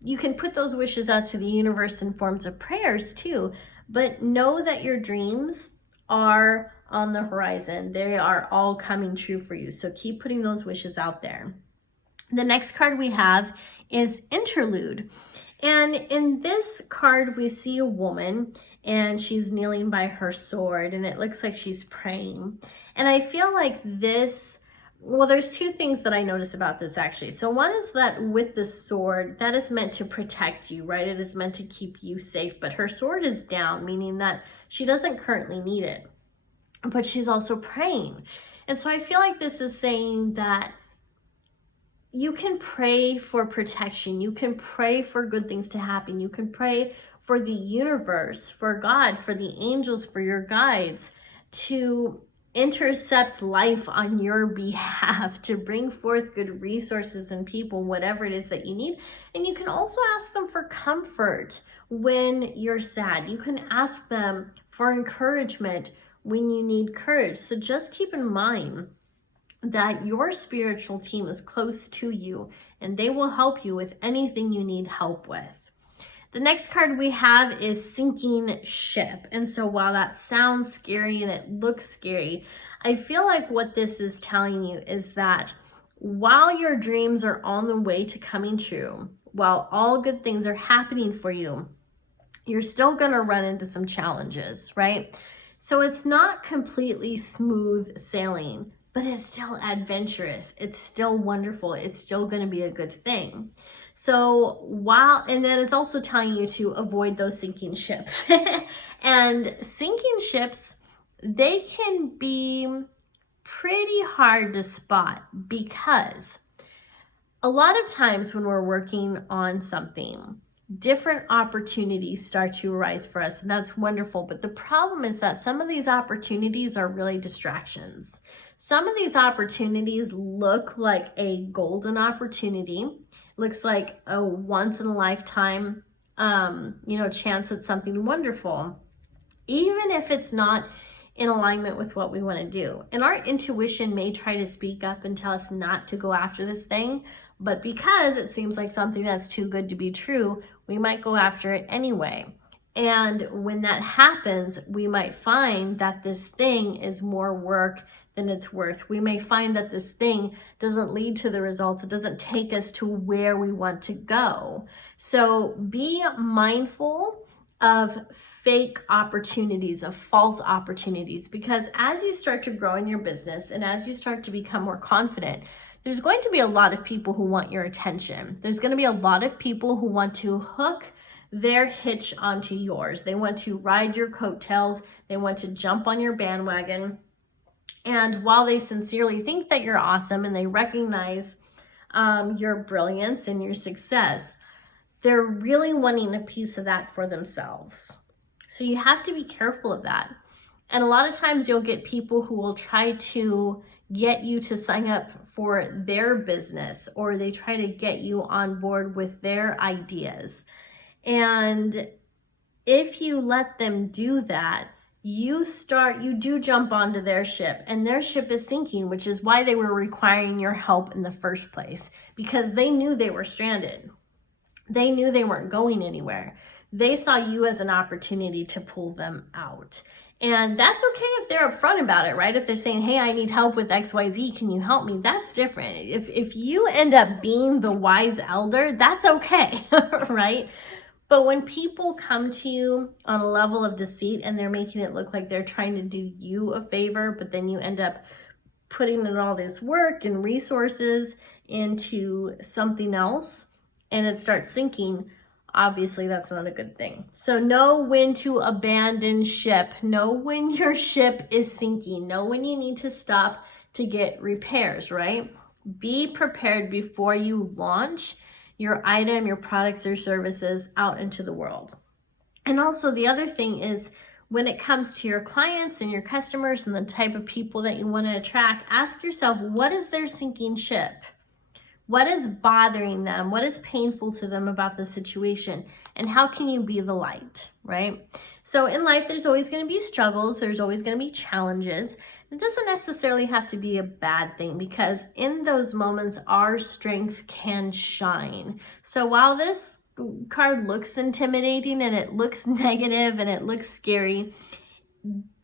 You can put those wishes out to the universe in forms of prayers too, but know that your dreams are on the horizon. They are all coming true for you. So keep putting those wishes out there. The next card we have is Interlude. And in this card, we see a woman and she's kneeling by her sword and it looks like she's praying. And I feel like this, well, there's two things that I notice about this actually. So one is that with the sword, that is meant to protect you, right? It is meant to keep you safe, but her sword is down, meaning that she doesn't currently need it, but she's also praying. And so I feel like this is saying that you can pray for protection. You can pray for good things to happen. You can pray for the universe, for God, for the angels, for your guides to intercept life on your behalf, to bring forth good resources and people, whatever it is that you need. And you can also ask them for comfort when you're sad. You can ask them for encouragement when you need courage. So just keep in mind that your spiritual team is close to you and they will help you with anything you need help with. The next card we have is Sinking Ship. And so while that sounds scary and it looks scary, I feel like what this is telling you is that while your dreams are on the way to coming true, while all good things are happening for you, you're still going to run into some challenges, right? So it's not completely smooth sailing, but it's still adventurous. It's still wonderful. It's still going to be a good thing. So and then it's also telling you to avoid those sinking ships. And sinking ships, they can be pretty hard to spot because a lot of times when we're working on something, different opportunities start to arise for us, and that's wonderful. But the problem is that some of these opportunities are really distractions. Some of these opportunities look like a golden opportunity, looks like a once in a lifetime, chance at something wonderful, even if it's not in alignment with what we want to do. And our intuition may try to speak up and tell us not to go after this thing, but because it seems like something that's too good to be true, we might go after it anyway. And when that happens, we might find that this thing is more work than it's worth. We may find that this thing doesn't lead to the results. It doesn't take us to where we want to go. So be mindful of fake opportunities, of false opportunities, because as you start to grow in your business and as you start to become more confident, there's going to be a lot of people who want your attention. There's going to be a lot of people who want to hook their hitch onto yours. They want to ride your coattails. They want to jump on your bandwagon. And while they sincerely think that you're awesome and they recognize your brilliance and your success, they're really wanting a piece of that for themselves. So you have to be careful of that. And a lot of times you'll get people who will try to get you to sign up for their business, or they try to get you on board with their ideas. And if you let them do that, you do jump onto their ship, and their ship is sinking, which is why they were requiring your help in the first place, because they knew they were stranded. They knew they weren't going anywhere. They saw you as an opportunity to pull them out. And that's okay if they're upfront about it, right? If they're saying, hey, I need help with XYZ, can you help me? That's different. If you end up being the wise elder, that's okay, right? But when people come to you on a level of deceit and they're making it look like they're trying to do you a favor, but then you end up putting in all this work and resources into something else and it starts sinking, obviously that's not a good thing. So know when to abandon ship. Know when your ship is sinking. Know when you need to stop to get repairs, right? Be prepared before you launch your item, your products or services out into the world. And also the other thing is, when it comes to your clients and your customers and the type of people that you want to attract, ask yourself, what is their sinking ship? What is bothering them? What is painful to them about the situation? And how can you be the light, right? So in life, there's always going to be struggles. There's always going to be challenges. It doesn't necessarily have to be a bad thing, because in those moments, our strength can shine. So while this card looks intimidating and it looks negative and it looks scary,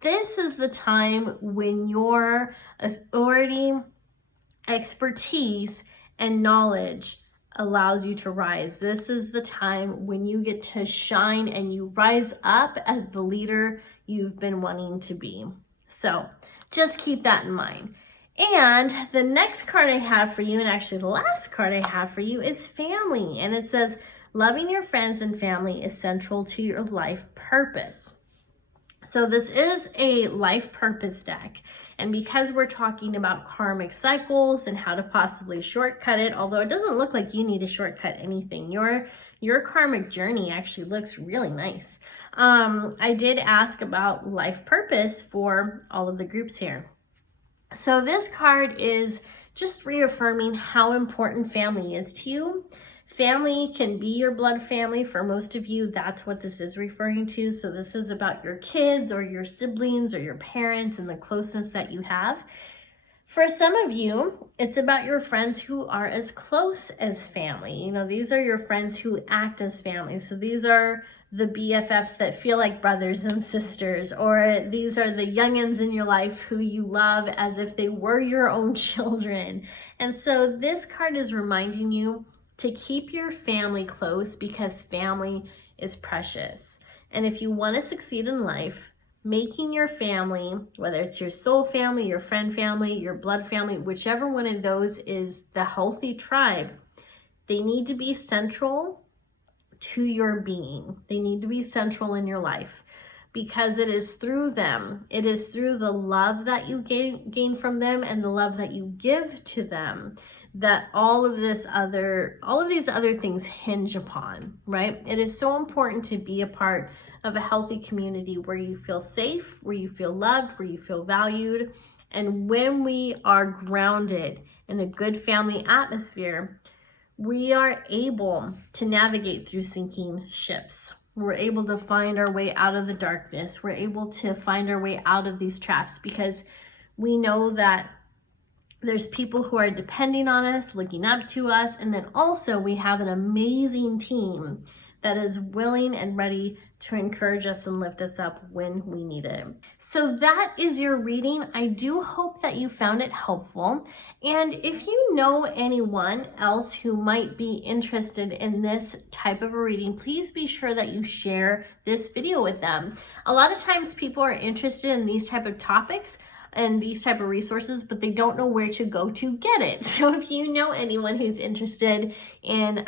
this is the time when your authority, expertise, and knowledge allows you to rise. This is the time when you get to shine and you rise up as the leader you've been wanting to be. So just keep that in mind. And the next card I have for you, and actually the last card I have for you, is family. And it says, loving your friends and family is central to your life purpose. So this is a life purpose deck. And because we're talking about karmic cycles and how to possibly shortcut it, although it doesn't look like you need to shortcut anything, your karmic journey actually looks really nice. I did ask about life purpose for all of the groups here. So this card is just reaffirming how important family is to you. Family can be your blood family. For most of you, that's what this is referring to. So this is about your kids or your siblings or your parents and the closeness that you have. For some of you, it's about your friends who are as close as family. You know, these are your friends who act as family. So these are the BFFs that feel like brothers and sisters, or these are the youngins in your life who you love as if they were your own children. And so this card is reminding you to keep your family close, because family is precious. And if you want to succeed in life, making your family, whether it's your soul family, your friend family, your blood family, whichever one of those is the healthy tribe, they need to be central to your being. They need to be central in your life, because it is through them, it is through the love that you gain from them and the love that you give to them, that all of these other things hinge upon, right? It is so important to be a part of a healthy community where you feel safe, where you feel loved, where you feel valued. And when we are grounded in a good family atmosphere, we are able to navigate through sinking ships. We're able to find our way out of the darkness. We're able to find our way out of these traps, because we know that there's people who are depending on us, looking up to us, and then also we have an amazing team that is willing and ready to encourage us and lift us up when we need it. So that is your reading. I do hope that you found it helpful. And if you know anyone else who might be interested in this type of a reading, please be sure that you share this video with them. A lot of times people are interested in these type of topics and these type of resources, but they don't know where to go to get it. So if you know anyone who's interested in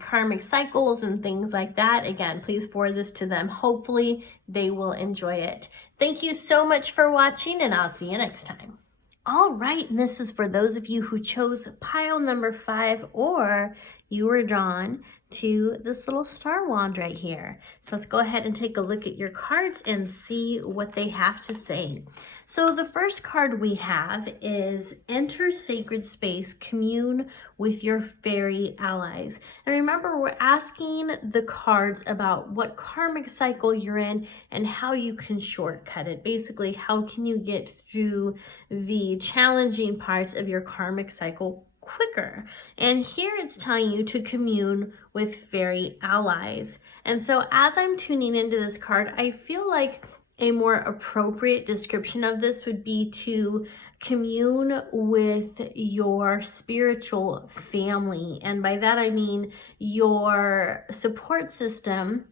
karmic cycles and things like that, again, please forward this to them. Hopefully they will enjoy it. Thank you so much for watching, and I'll see you next time. All right, and this is for those of you who chose pile number 5, or you were drawn to this little star wand right here. So let's go ahead and take a look at your cards and see what they have to say. So the first card we have is Enter Sacred Space, Commune with Your Fairy Allies. And remember, we're asking the cards about what karmic cycle you're in and how you can shortcut it. Basically, how can you get through the challenging parts of your karmic cycle quicker? And here it's telling you to commune with fairy allies. And so as I'm tuning into this card, I feel like a more appropriate description of this would be to commune with your spiritual family. And by that, I mean your support system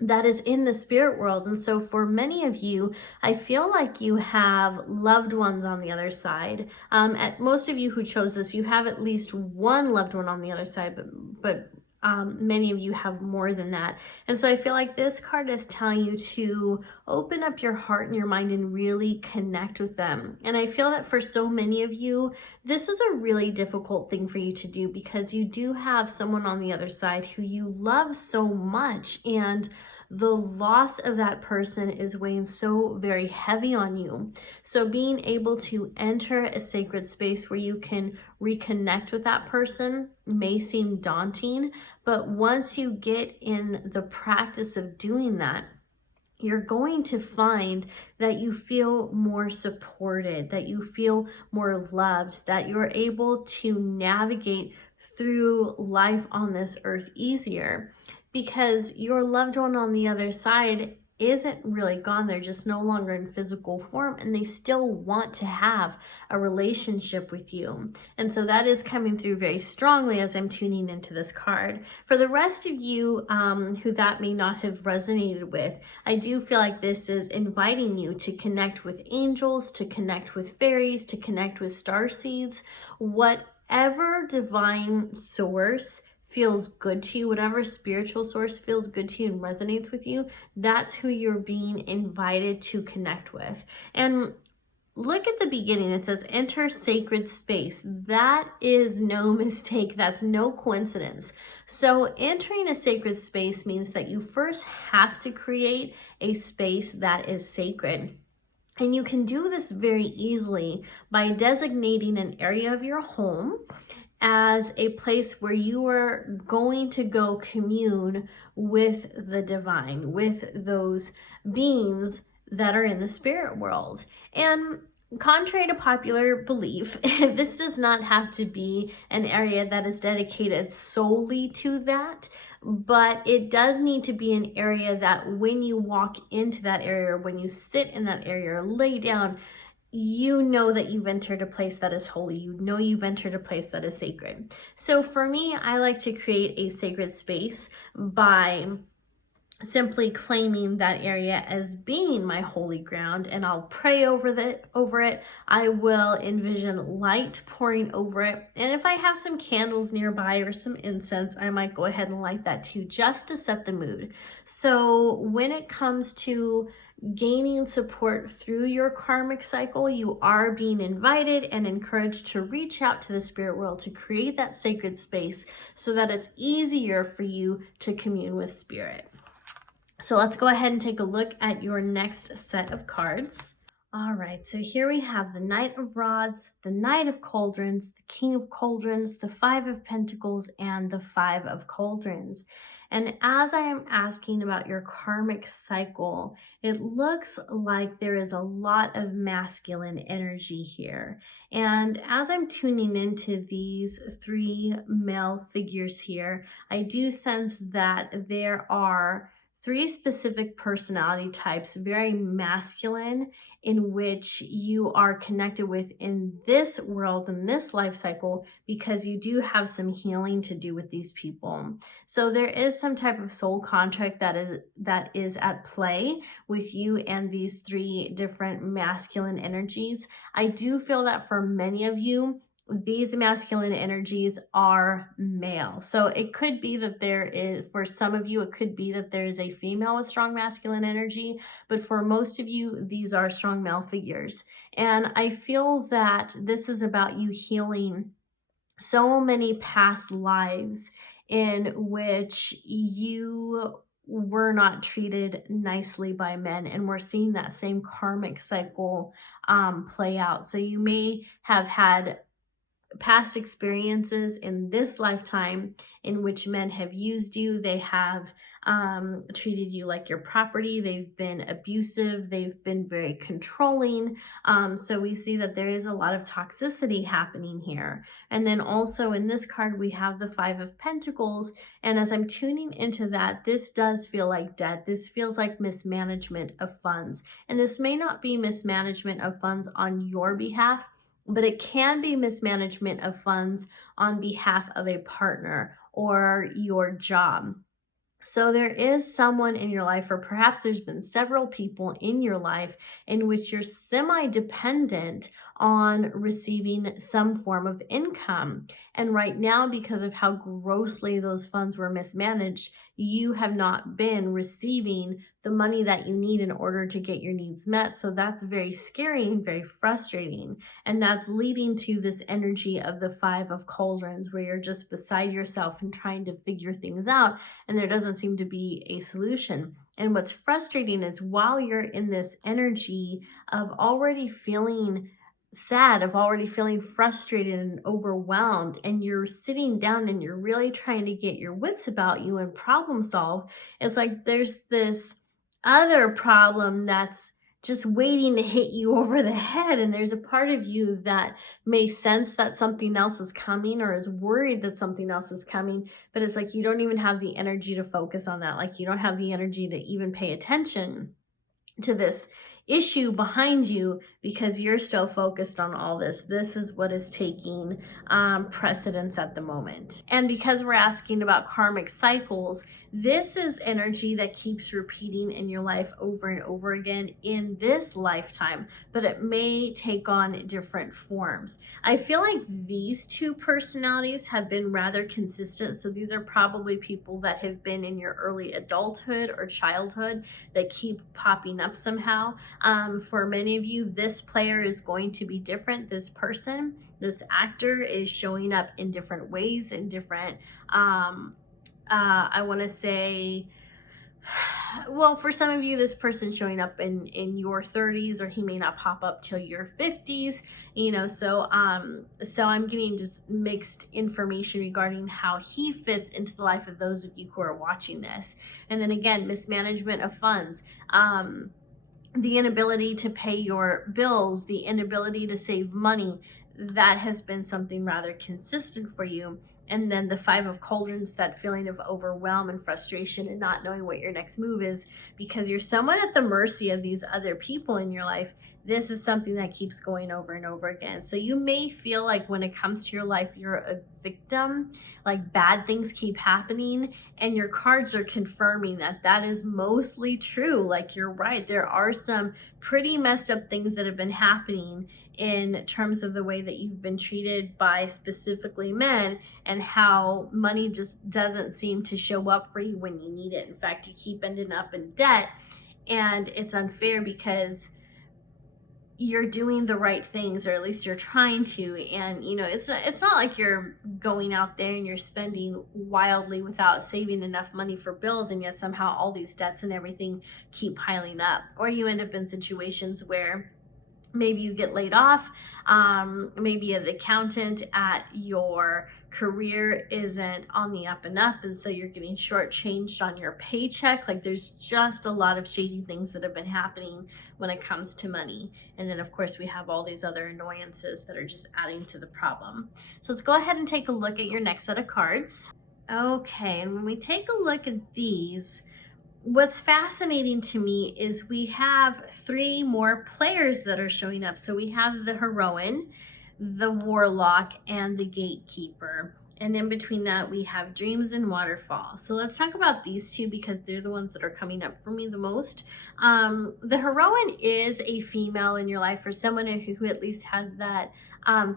that is in the spirit world. And so for many of you, I feel like you have loved ones on the other side. At most of you who chose this, you have at least one loved one on the other side, but many of you have more than that. And so I feel like this card is telling you to open up your heart and your mind and really connect with them. And I feel that for so many of you, this is a really difficult thing for you to do, because you do have someone on the other side who you love so much, and the loss of that person is weighing so very heavy on you. So being able to enter a sacred space where you can reconnect with that person may seem daunting, but once you get in the practice of doing that, you're going to find that you feel more supported, that you feel more loved, that you're able to navigate through life on this earth easier because your loved one on the other side isn't really gone. They're just no longer in physical form and they still want to have a relationship with you. And so that is coming through very strongly as I'm tuning into this card. For the rest of you who that may not have resonated with, I do feel like this is inviting you to connect with angels, to connect with fairies, to connect with star seeds, whatever divine source feels good to you, whatever spiritual source feels good to you and resonates with you, that's who you're being invited to connect with. And look at the beginning. It says enter sacred space. That is no mistake. That's no coincidence. So entering a sacred space means that you first have to create a space that is sacred. And you can do this very easily by designating an area of your home as a place where you are going to go commune with the divine, with those beings that are in the spirit world. And contrary to popular belief, this does not have to be an area that is dedicated solely to that, but it does need to be an area that when you walk into that area, when you sit in that area or lay down, you know that you've entered a place that is holy. You know you've entered a place that is sacred. So for me, I like to create a sacred space by simply claiming that area as being my holy ground, and I'll pray over it. I will envision light pouring over it, and if I have some candles nearby or some incense, I might go ahead and light that too, just to set the mood. So when it comes to gaining support through your karmic cycle, you are being invited and encouraged to reach out to the spirit world to create that sacred space so that it's easier for you to commune with spirit. So let's go ahead and take a look at your next set of cards. All right, so here we have the Knight of Rods, the Knight of Cauldrons, the King of Cauldrons, the Five of Pentacles, and the Five of Cauldrons. And as I am asking about your karmic cycle, it looks like there is a lot of masculine energy here. And as I'm tuning into these three male figures here, I do sense that there are three specific personality types, very masculine, in which you are connected with in this world, in this life cycle, because you do have some healing to do with these people. So there is some type of soul contract that is at play with you and these three different masculine energies. I do feel that for many of you, these masculine energies are male. So it could be that there is, for some of you, it could be that there is a female with strong masculine energy, but for most of you, these are strong male figures. And I feel that this is about you healing so many past lives in which you were not treated nicely by men, and we're seeing that same karmic cycle play out. So you may have had past experiences in this lifetime in which men have used you. They have treated you like your property. They've been abusive. They've been very controlling. So we see that there is a lot of toxicity happening here. And then also in this card, we have the Five of Pentacles. And as I'm tuning into that, this does feel like debt. This feels like mismanagement of funds. And this may not be mismanagement of funds on your behalf, but it can be mismanagement of funds on behalf of a partner or your job. So there is someone in your life, or perhaps there's been several people in your life in which you're semi-dependent on receiving some form of income. And right now, because of how grossly those funds were mismanaged, you have not been receiving the money that you need in order to get your needs met. So that's very scary and very frustrating. And that's leading to this energy of the Five of Cauldrons, where you're just beside yourself and trying to figure things out, and there doesn't seem to be a solution. And what's frustrating is while you're in this energy of already feeling sad, of already feeling frustrated and overwhelmed, and you're sitting down and you're really trying to get your wits about you and problem solve, it's like there's this other problem that's just waiting to hit you over the head. And there's a part of you that may sense that something else is coming or is worried that something else is coming, but it's like you don't even have the energy to focus on that. Like you don't have the energy to even pay attention to this issue behind you because you're still focused on all this. This is what is taking precedence at the moment. And because we're asking about karmic cycles, this is energy that keeps repeating in your life over and over again in this lifetime, but it may take on different forms. I feel like these two personalities have been rather consistent. So these are probably people that have been in your early adulthood or childhood that keep popping up somehow. For many of you, this player is going to be different. This person, this actor is showing up in different ways, in different, I want to say, well, for some of you, this person's showing up in your 30s, or he may not pop up till your 50s, so I'm getting just mixed information regarding how he fits into the life of those of you who are watching this. And then again, mismanagement of funds, the inability to pay your bills, the inability to save money, that has been something rather consistent for you. And then the Five of Cauldrons, that feeling of overwhelm and frustration and not knowing what your next move is because you're somewhat at the mercy of these other people in your life. This is something that keeps going over and over again. So you may feel like when it comes to your life, you're a victim, like bad things keep happening, and your cards are confirming that that is mostly true. Like you're right, there are some pretty messed up things that have been happening in terms of the way that you've been treated by specifically men, and how money just doesn't seem to show up for you when you need it. In fact, you keep ending up in debt, and it's unfair because you're doing the right things, or at least you're trying to. And it's not like you're going out there and you're spending wildly without saving enough money for bills, and yet somehow all these debts and everything keep piling up. Or you end up in situations where maybe you get laid off, maybe an accountant at your career isn't on the up and up, and so you're getting shortchanged on your paycheck. Like there's just a lot of shady things that have been happening when it comes to money. And then of course we have all these other annoyances that are just adding to the problem. So let's go ahead and take a look at your next set of cards. Okay, and when we take a look at these, what's fascinating to me is we have three more players that are showing up. So we have the Heroine, the Warlock, and the Gatekeeper. And in between that, we have Dreams and Waterfall. So let's talk about these two because they're the ones that are coming up for me the most. The Heroine is a female in your life, or someone who at least has that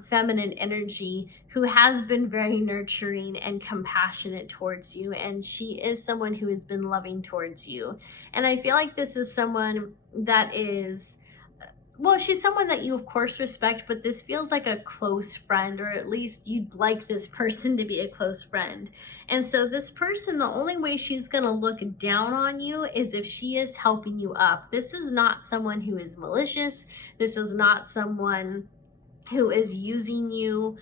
feminine energy, who has been very nurturing and compassionate towards you. And she is someone who has been loving towards you. And I feel like this is someone that is, well, she's someone that you of course respect, but this feels like a close friend, or at least you'd like this person to be a close friend. And so this person, the only way she's going to look down on you is if she is helping you up. This is not someone who is malicious. This is not someone who is using you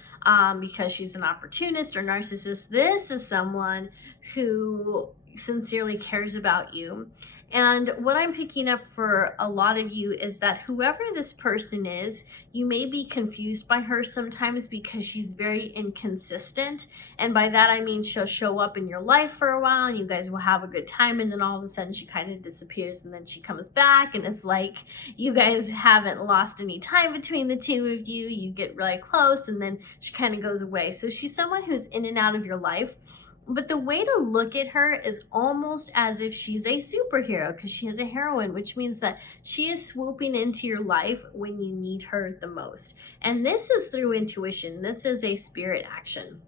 because she's an opportunist or narcissist. This is someone who sincerely cares about you. And what I'm picking up for a lot of you is that whoever this person is, you may be confused by her sometimes because she's very inconsistent. And by that, I mean she'll show up in your life for a while and you guys will have a good time. And then all of a sudden she kind of disappears and then she comes back. And it's like you guys haven't lost any time between the two of you. You get really close and then she kind of goes away. So she's someone who's in and out of your life. But the way to look at her is almost as if she's a superhero, because she is a heroine, which means that she is swooping into your life when you need her the most. And this is through intuition. This is a spirit action.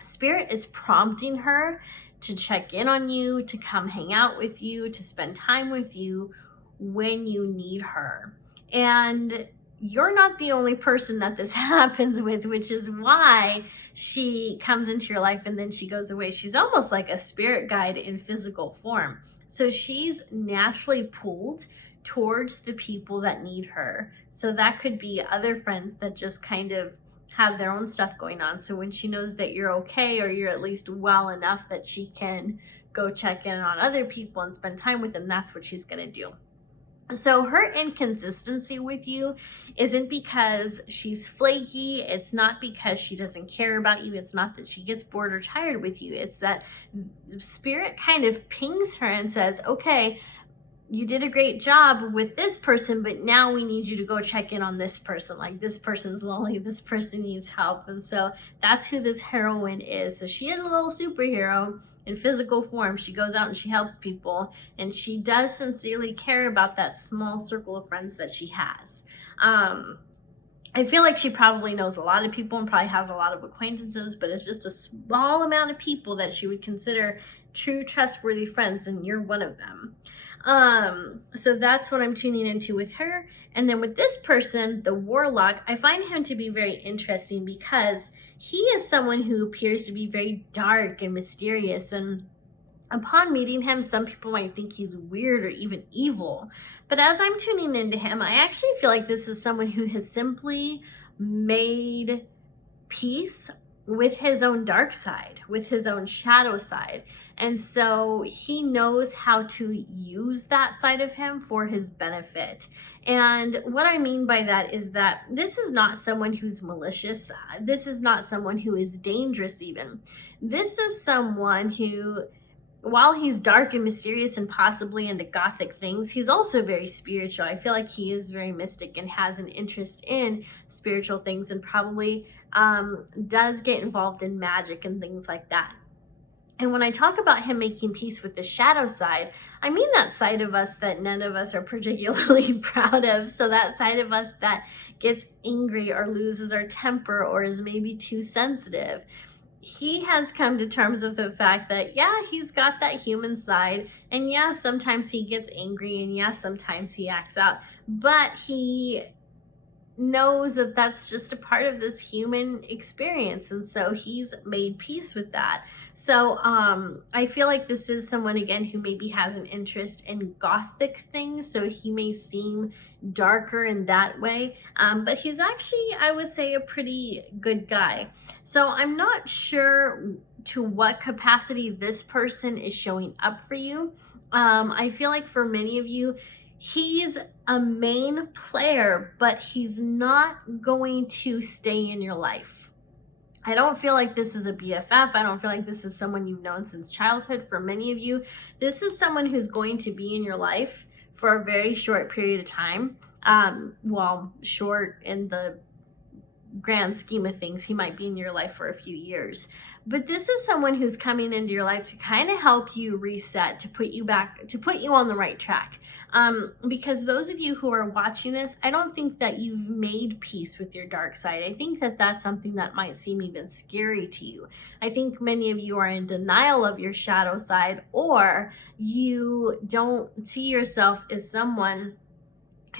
Spirit is prompting her to check in on you, to come hang out with you, to spend time with you when you need her. And you're not the only person that this happens with, which is why she comes into your life and then she goes away. She's almost like a spirit guide in physical form. So she's naturally pulled towards the people that need her. So that could be other friends that just kind of have their own stuff going on. So when she knows that you're okay, or you're at least well enough that she can go check in on other people and spend time with them, that's what she's going to do. So her inconsistency with you isn't because she's flaky. It's not because she doesn't care about you. It's not that she gets bored or tired with you. It's that spirit kind of pings her and says, okay, you did a great job with this person, but now we need you to go check in on this person. Like, this person's lonely, this person needs help. And so that's who this heroine is. So she is a little superhero in physical form. She goes out and she helps people, and she does sincerely care about that small circle of friends that she has. I feel like she probably knows a lot of people and probably has a lot of acquaintances, but it's just a small amount of people that she would consider true, trustworthy friends, and you're one of them. So that's what I'm tuning into with her. And then with this person, the warlock, I find him to be very interesting because he is someone who appears to be very dark and mysterious. And upon meeting him, some people might think he's weird or even evil. But as I'm tuning into him, I actually feel like this is someone who has simply made peace with his own dark side, with his own shadow side. And so he knows how to use that side of him for his benefit. And what I mean by that is that this is not someone who's malicious. This is not someone who is dangerous even. This is someone who, while he's dark and mysterious and possibly into gothic things, he's also very spiritual. I feel like he is very mystic and has an interest in spiritual things, and probably does get involved in magic and things like that. And when I talk about him making peace with the shadow side, I mean that side of us that none of us are particularly proud of. So that side of us that gets angry or loses our temper or is maybe too sensitive. He has come to terms with the fact that, yeah, he's got that human side. And yeah, sometimes he gets angry, and yeah, sometimes he acts out. But he knows that that's just a part of this human experience, and so he's made peace with that. So I feel like this is someone, again, who maybe has an interest in gothic things, so he may seem darker in that way, but he's actually, I would say, a pretty good guy. So I'm not sure to what capacity this person is showing up for you. I feel like for many of you, he's a main player, but he's not going to stay in your life. I don't feel like this is a BFF. I don't feel like this is someone you've known since childhood. For many of you, this is someone who's going to be in your life for a very short period of time. Well, short in the grand scheme of things, he might be in your life for a few years. But this is someone who's coming into your life to kind of help you reset, to put you back, to put you on the right track. Because those of you who are watching this, I don't think that you've made peace with your dark side. I think that that's something that might seem even scary to you. I think many of you are in denial of your shadow side, or you don't see yourself as someone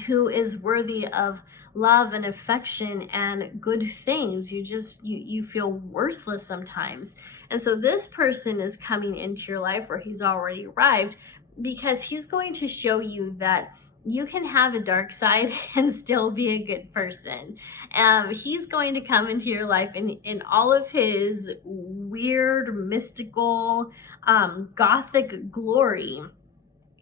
who is worthy of love and affection and good things. You feel worthless sometimes. And so this person is coming into your life, or he's already arrived, because he's going to show you that you can have a dark side and still be a good person. He's going to come into your life in all of his weird, mystical, gothic glory,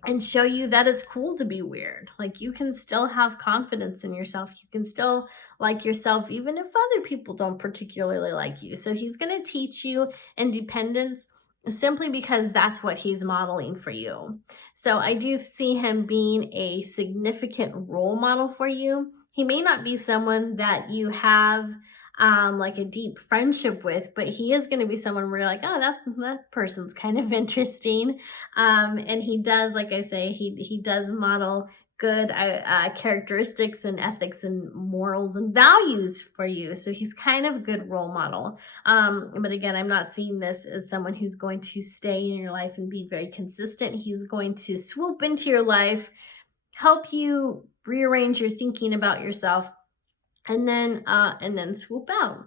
and show you that it's cool to be weird. Like, you can still have confidence in yourself. You can still like yourself, even if other people don't particularly like you. So he's going to teach you independence simply because that's what he's modeling for you. So I do see him being a significant role model for you. He may not be someone that you have like a deep friendship with, but he is going to be someone where you're like, oh, that person's kind of interesting. And he does, like I say, he does model good characteristics and ethics and morals and values for you. So he's kind of a good role model. But again, I'm not seeing this as someone who's going to stay in your life and be very consistent. He's going to swoop into your life, help you rearrange your thinking about yourself, and then swoop out.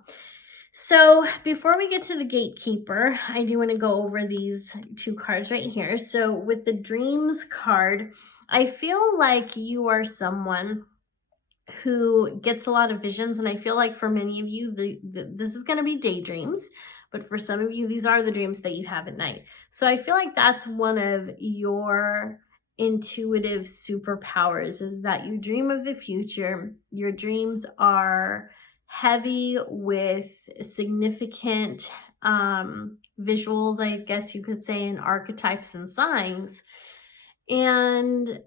So before we get to the gatekeeper, I do want to go over these two cards right here. So with the dreams card, I feel like you are someone who gets a lot of visions, and I feel like for many of you this is going to be daydreams, but for some of you these are the dreams that you have at night. So I feel like that's one of your intuitive superpowers, is that you dream of the future. Your dreams are heavy with significant visuals, I guess you could say, and archetypes and signs. And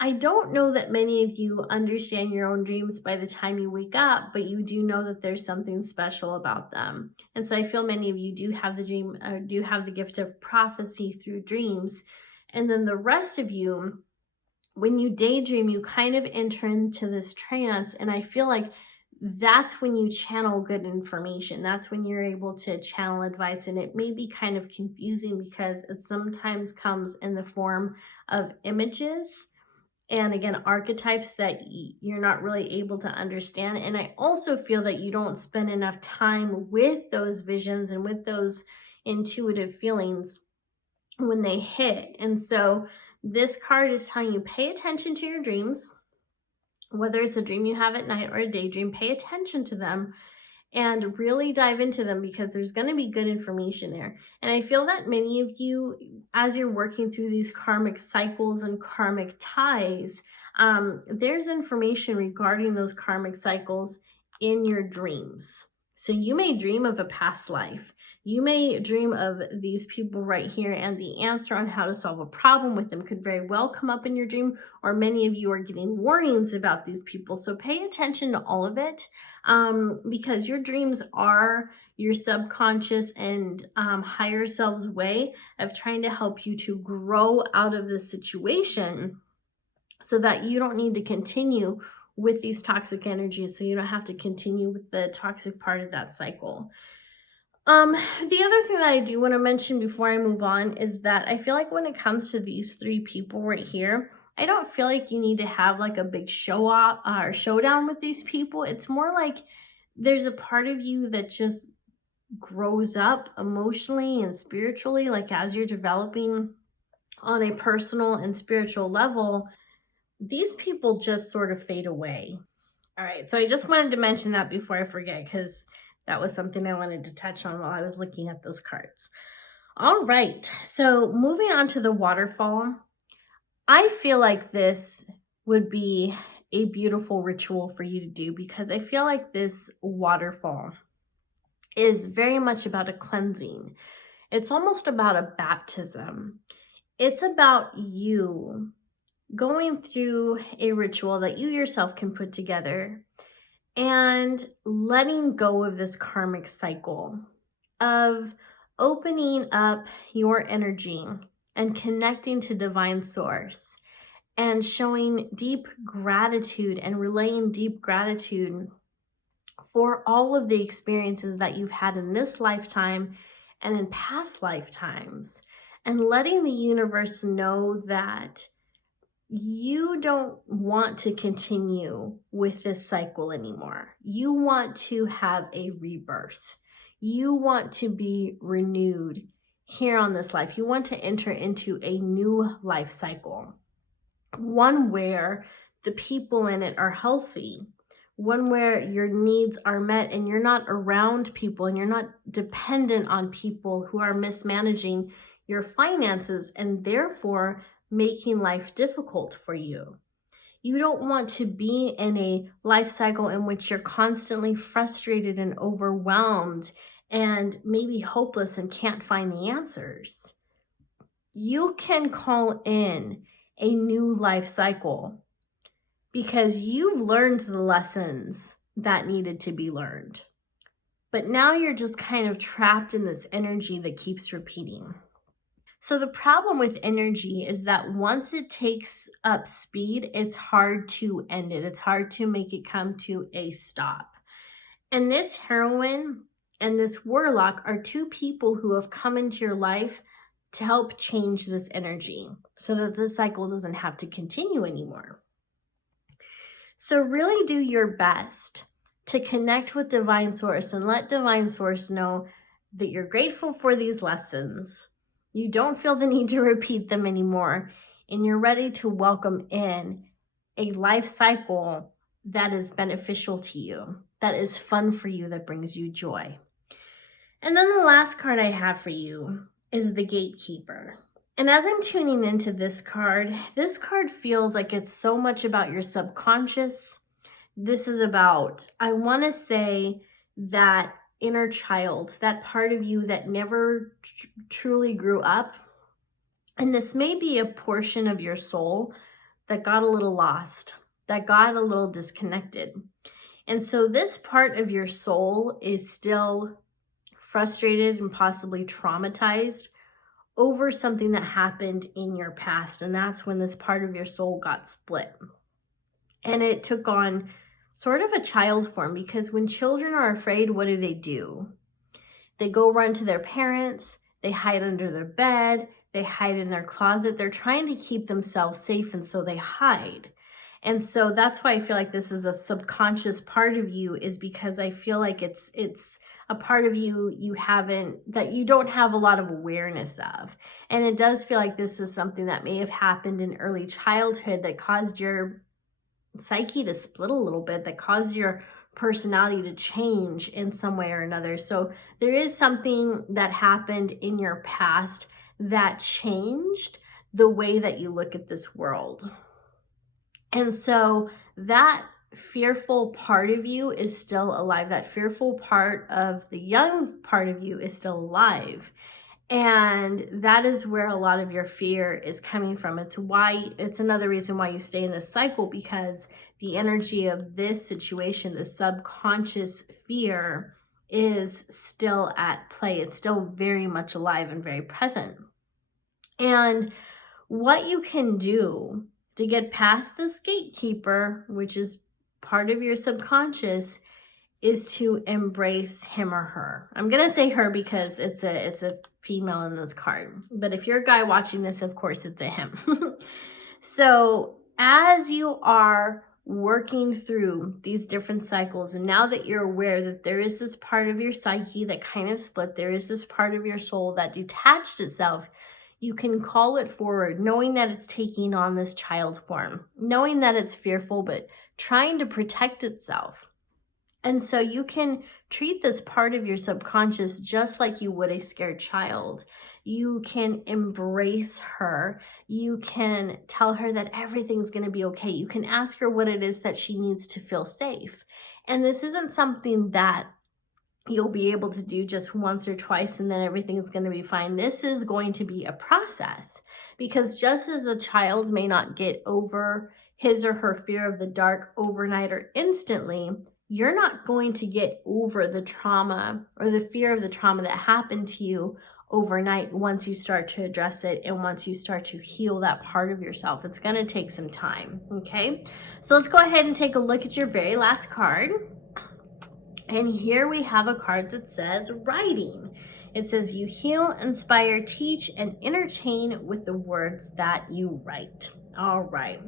I don't know that many of you understand your own dreams by the time you wake up, but you do know that there's something special about them. And so I feel many of you do have do have the gift of prophecy through dreams. And then the rest of you, when you daydream, you kind of enter into this trance. And I feel like that's when you channel good information. That's when you're able to channel advice. And it may be kind of confusing because it sometimes comes in the form of images and again, archetypes that you're not really able to understand. And I also feel that you don't spend enough time with those visions and with those intuitive feelings when they hit. And so this card is telling you, pay attention to your dreams, whether it's a dream you have at night or a daydream, pay attention to them and really dive into them, because there's going to be good information there. And I feel that many of you, as you're working through these karmic cycles and karmic ties, there's information regarding those karmic cycles in your dreams. So you may dream of a past life. You may dream of these people right here, and the answer on how to solve a problem with them could very well come up in your dream, or many of you are getting warnings about these people. So pay attention to all of it, because your dreams are your subconscious and higher self's way of trying to help you to grow out of this situation so that you don't need to continue with these toxic energies, so you don't have to continue with the toxic part of that cycle. The other thing that I do want to mention before I move on is that I feel like when it comes to these three people right here, I don't feel like you need to have like a big show off or showdown with these people. It's more like there's a part of you that just grows up emotionally and spiritually, like as you're developing on a personal and spiritual level, these people just sort of fade away. All right, so I just wanted to mention that before I forget, because that was something I wanted to touch on while I was looking at those cards. All right, so moving on to the waterfall. I feel like this would be a beautiful ritual for you to do, because I feel like this waterfall is very much about a cleansing. It's almost about a baptism. It's about you going through a ritual that you yourself can put together and letting go of this karmic cycle of opening up your energy and connecting to divine source and showing deep gratitude and relaying deep gratitude for all of the experiences that you've had in this lifetime and in past lifetimes, and letting the universe know that you don't want to continue with this cycle anymore. You want to have a rebirth. You want to be renewed here on this life. You want to enter into a new life cycle, one where the people in it are healthy, one where your needs are met and you're not around people and you're not dependent on people who are mismanaging your finances and therefore making life difficult for you. You don't want to be in a life cycle in which you're constantly frustrated and overwhelmed and maybe hopeless and can't find the answers. You can call in a new life cycle because you've learned the lessons that needed to be learned. But now you're just kind of trapped in this energy that keeps repeating. So the problem with energy is that once it takes up speed, it's hard to end it. It's hard to make it come to a stop. And this heroine and this warlock are two people who have come into your life to help change this energy so that the cycle doesn't have to continue anymore. So really do your best to connect with Divine Source and let Divine Source know that you're grateful for these lessons. You don't feel the need to repeat them anymore, and you're ready to welcome in a life cycle that is beneficial to you, that is fun for you, that brings you joy. And then the last card I have for you is the Gatekeeper. And as I'm tuning into this card feels like it's so much about your subconscious. This is about, I want to say, that inner child, that part of you that never truly grew up. And this may be a portion of your soul that got a little lost, that got a little disconnected. And so this part of your soul is still frustrated and possibly traumatized over something that happened in your past. And that's when this part of your soul got split. And it took on sort of a child form, because when children are afraid, what do? They go run to their parents, they hide under their bed, they hide in their closet. They're trying to keep themselves safe, and so they hide. And so that's why I feel like this is a subconscious part of you, is because I feel like it's a part of you that you don't have a lot of awareness of. And it does feel like this is something that may have happened in early childhood that caused your psyche to split a little bit, that caused your personality to change in some way or another. So there is something that happened in your past that changed the way that you look at this world. And so that fearful part of you is still alive. That fearful part of the young part of you is still alive. And that is where a lot of your fear is coming from. It's another reason why you stay in this cycle, because the energy of this situation, the subconscious fear, is still at play. It's still very much alive and very present. And what you can do to get past this gatekeeper, which is part of your subconscious, is to embrace him or her. I'm going to say her because it's a female in this card. But if you're a guy watching this, of course it's a him. So as you are working through these different cycles, and now that you're aware that there is this part of your psyche that kind of split, there is this part of your soul that detached itself, you can call it forward, knowing that it's taking on this child form, knowing that it's fearful, but trying to protect itself. And so you can treat this part of your subconscious just like you would a scared child. You can embrace her. You can tell her that everything's going to be okay. You can ask her what it is that she needs to feel safe. And this isn't something that you'll be able to do just once or twice and then everything's going to be fine. This is going to be a process, because just as a child may not get over his or her fear of the dark overnight or instantly, you're not going to get over the trauma or the fear of the trauma that happened to you overnight once you start to address it and once you start to heal that part of yourself. It's going to take some time, okay? So let's go ahead and take a look at your very last card. And here we have a card that says writing. It says you heal, inspire, teach, and entertain with the words that you write. All right.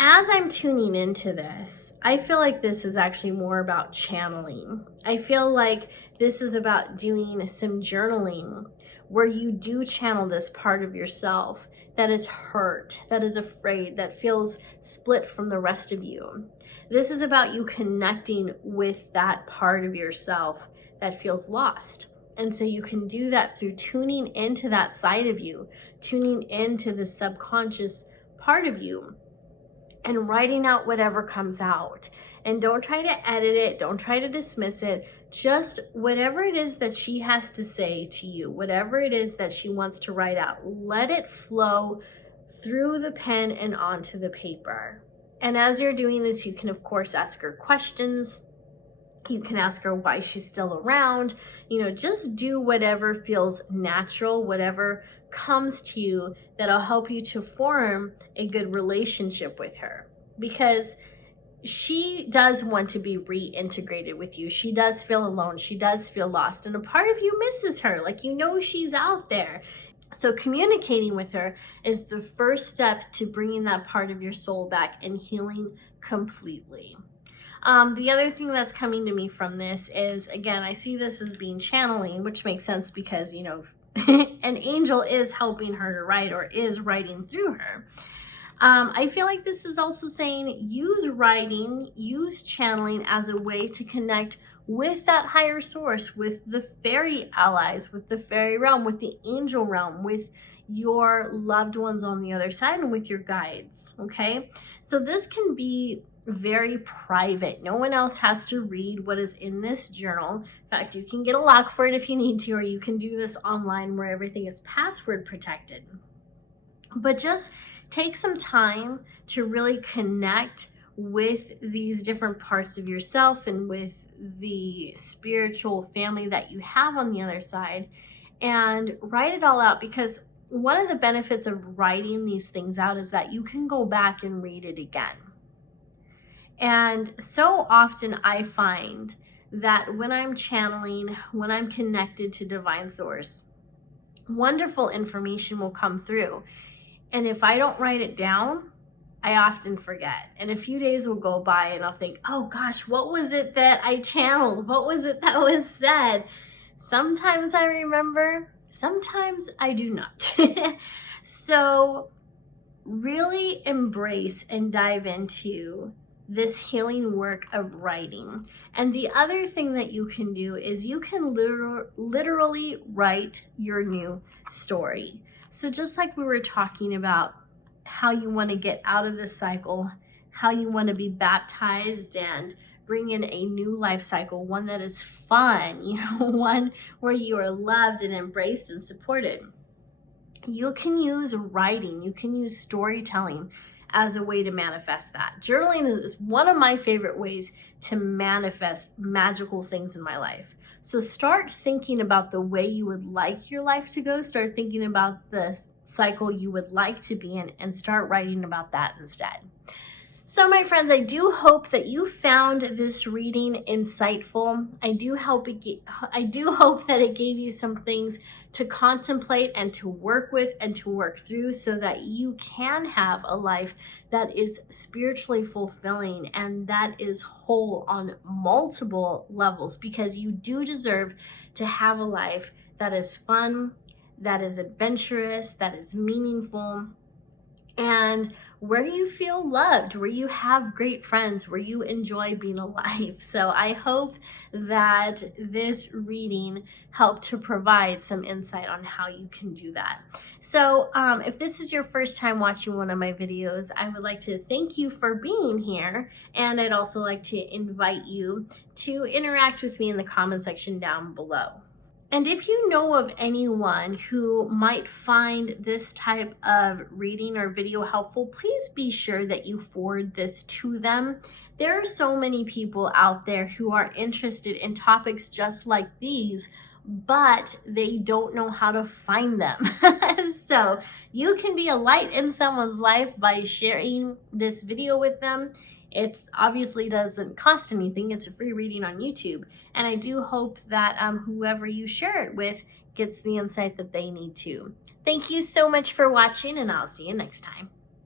As I'm tuning into this, I feel like this is actually more about channeling. I feel like this is about doing some journaling where you do channel this part of yourself that is hurt, that is afraid, that feels split from the rest of you. This is about you connecting with that part of yourself that feels lost. And so you can do that through tuning into that side of you, tuning into the subconscious part of you, and writing out whatever comes out. And don't try to edit it. Don't try to dismiss it. Just whatever it is that she has to say to you, whatever it is that she wants to write out, let it flow through the pen and onto the paper. And as you're doing this, you can, of course, ask her questions. You can ask her why she's still around. Just do whatever feels natural, whatever comes to you that'll help you to form a good relationship with her, because she does want to be reintegrated with you. She does feel alone. She does feel lost. And a part of you misses her. She's out there. So communicating with her is the first step to bringing that part of your soul back and healing completely. The other thing that's coming to me from this is, again, I see this as being channeling, which makes sense because, you know, an angel is helping her to write or is writing through her. I feel like this is also saying use writing, use channeling as a way to connect with that higher source, with the fairy allies, with the fairy realm, with the angel realm, with your loved ones on the other side, and with your guides. Okay, so this can be very private. No one else has to read what is in this journal. In fact, you can get a lock for it if you need to, or you can do this online where everything is password protected. But just take some time to really connect with these different parts of yourself and with the spiritual family that you have on the other side, and write it all out, because one of the benefits of writing these things out is that you can go back and read it again. And so often I find that when I'm channeling, when I'm connected to divine source, wonderful information will come through. And if I don't write it down, I often forget. And a few days will go by and I'll think, oh gosh, what was it that I channeled? What was it that was said? Sometimes I remember, sometimes I do not. So really embrace and dive into this healing work of writing. And the other thing that you can do is you can literally write your new story. So just like we were talking about how you want to get out of this cycle, how you want to be baptized and bring in a new life cycle, one that is fun, you know, one where you are loved and embraced and supported. You can use writing, you can use storytelling as a way to manifest that. Journaling is one of my favorite ways to manifest magical things in my life. So start thinking about the way you would like your life to go. Start thinking about the cycle you would like to be in and start writing about that instead. So my friends, I do hope that you found this reading insightful. I do hope that it gave you some things to contemplate and to work with and to work through so that you can have a life that is spiritually fulfilling and that is whole on multiple levels, because you do deserve to have a life that is fun, that is adventurous, that is meaningful, and where you feel loved, where you have great friends, where you enjoy being alive. So I hope that this reading helped to provide some insight on how you can do that. So if this is your first time watching one of my videos, I would like to thank you for being here. And I'd also like to invite you to interact with me in the comment section down below. And if you know of anyone who might find this type of reading or video helpful, please be sure that you forward this to them. There are so many people out there who are interested in topics just like these, but they don't know how to find them. So you can be a light in someone's life by sharing this video with them. It obviously doesn't cost anything. It's a free reading on YouTube. And I do hope that whoever you share it with gets the insight that they need to. Thank you so much for watching, and I'll see you next time.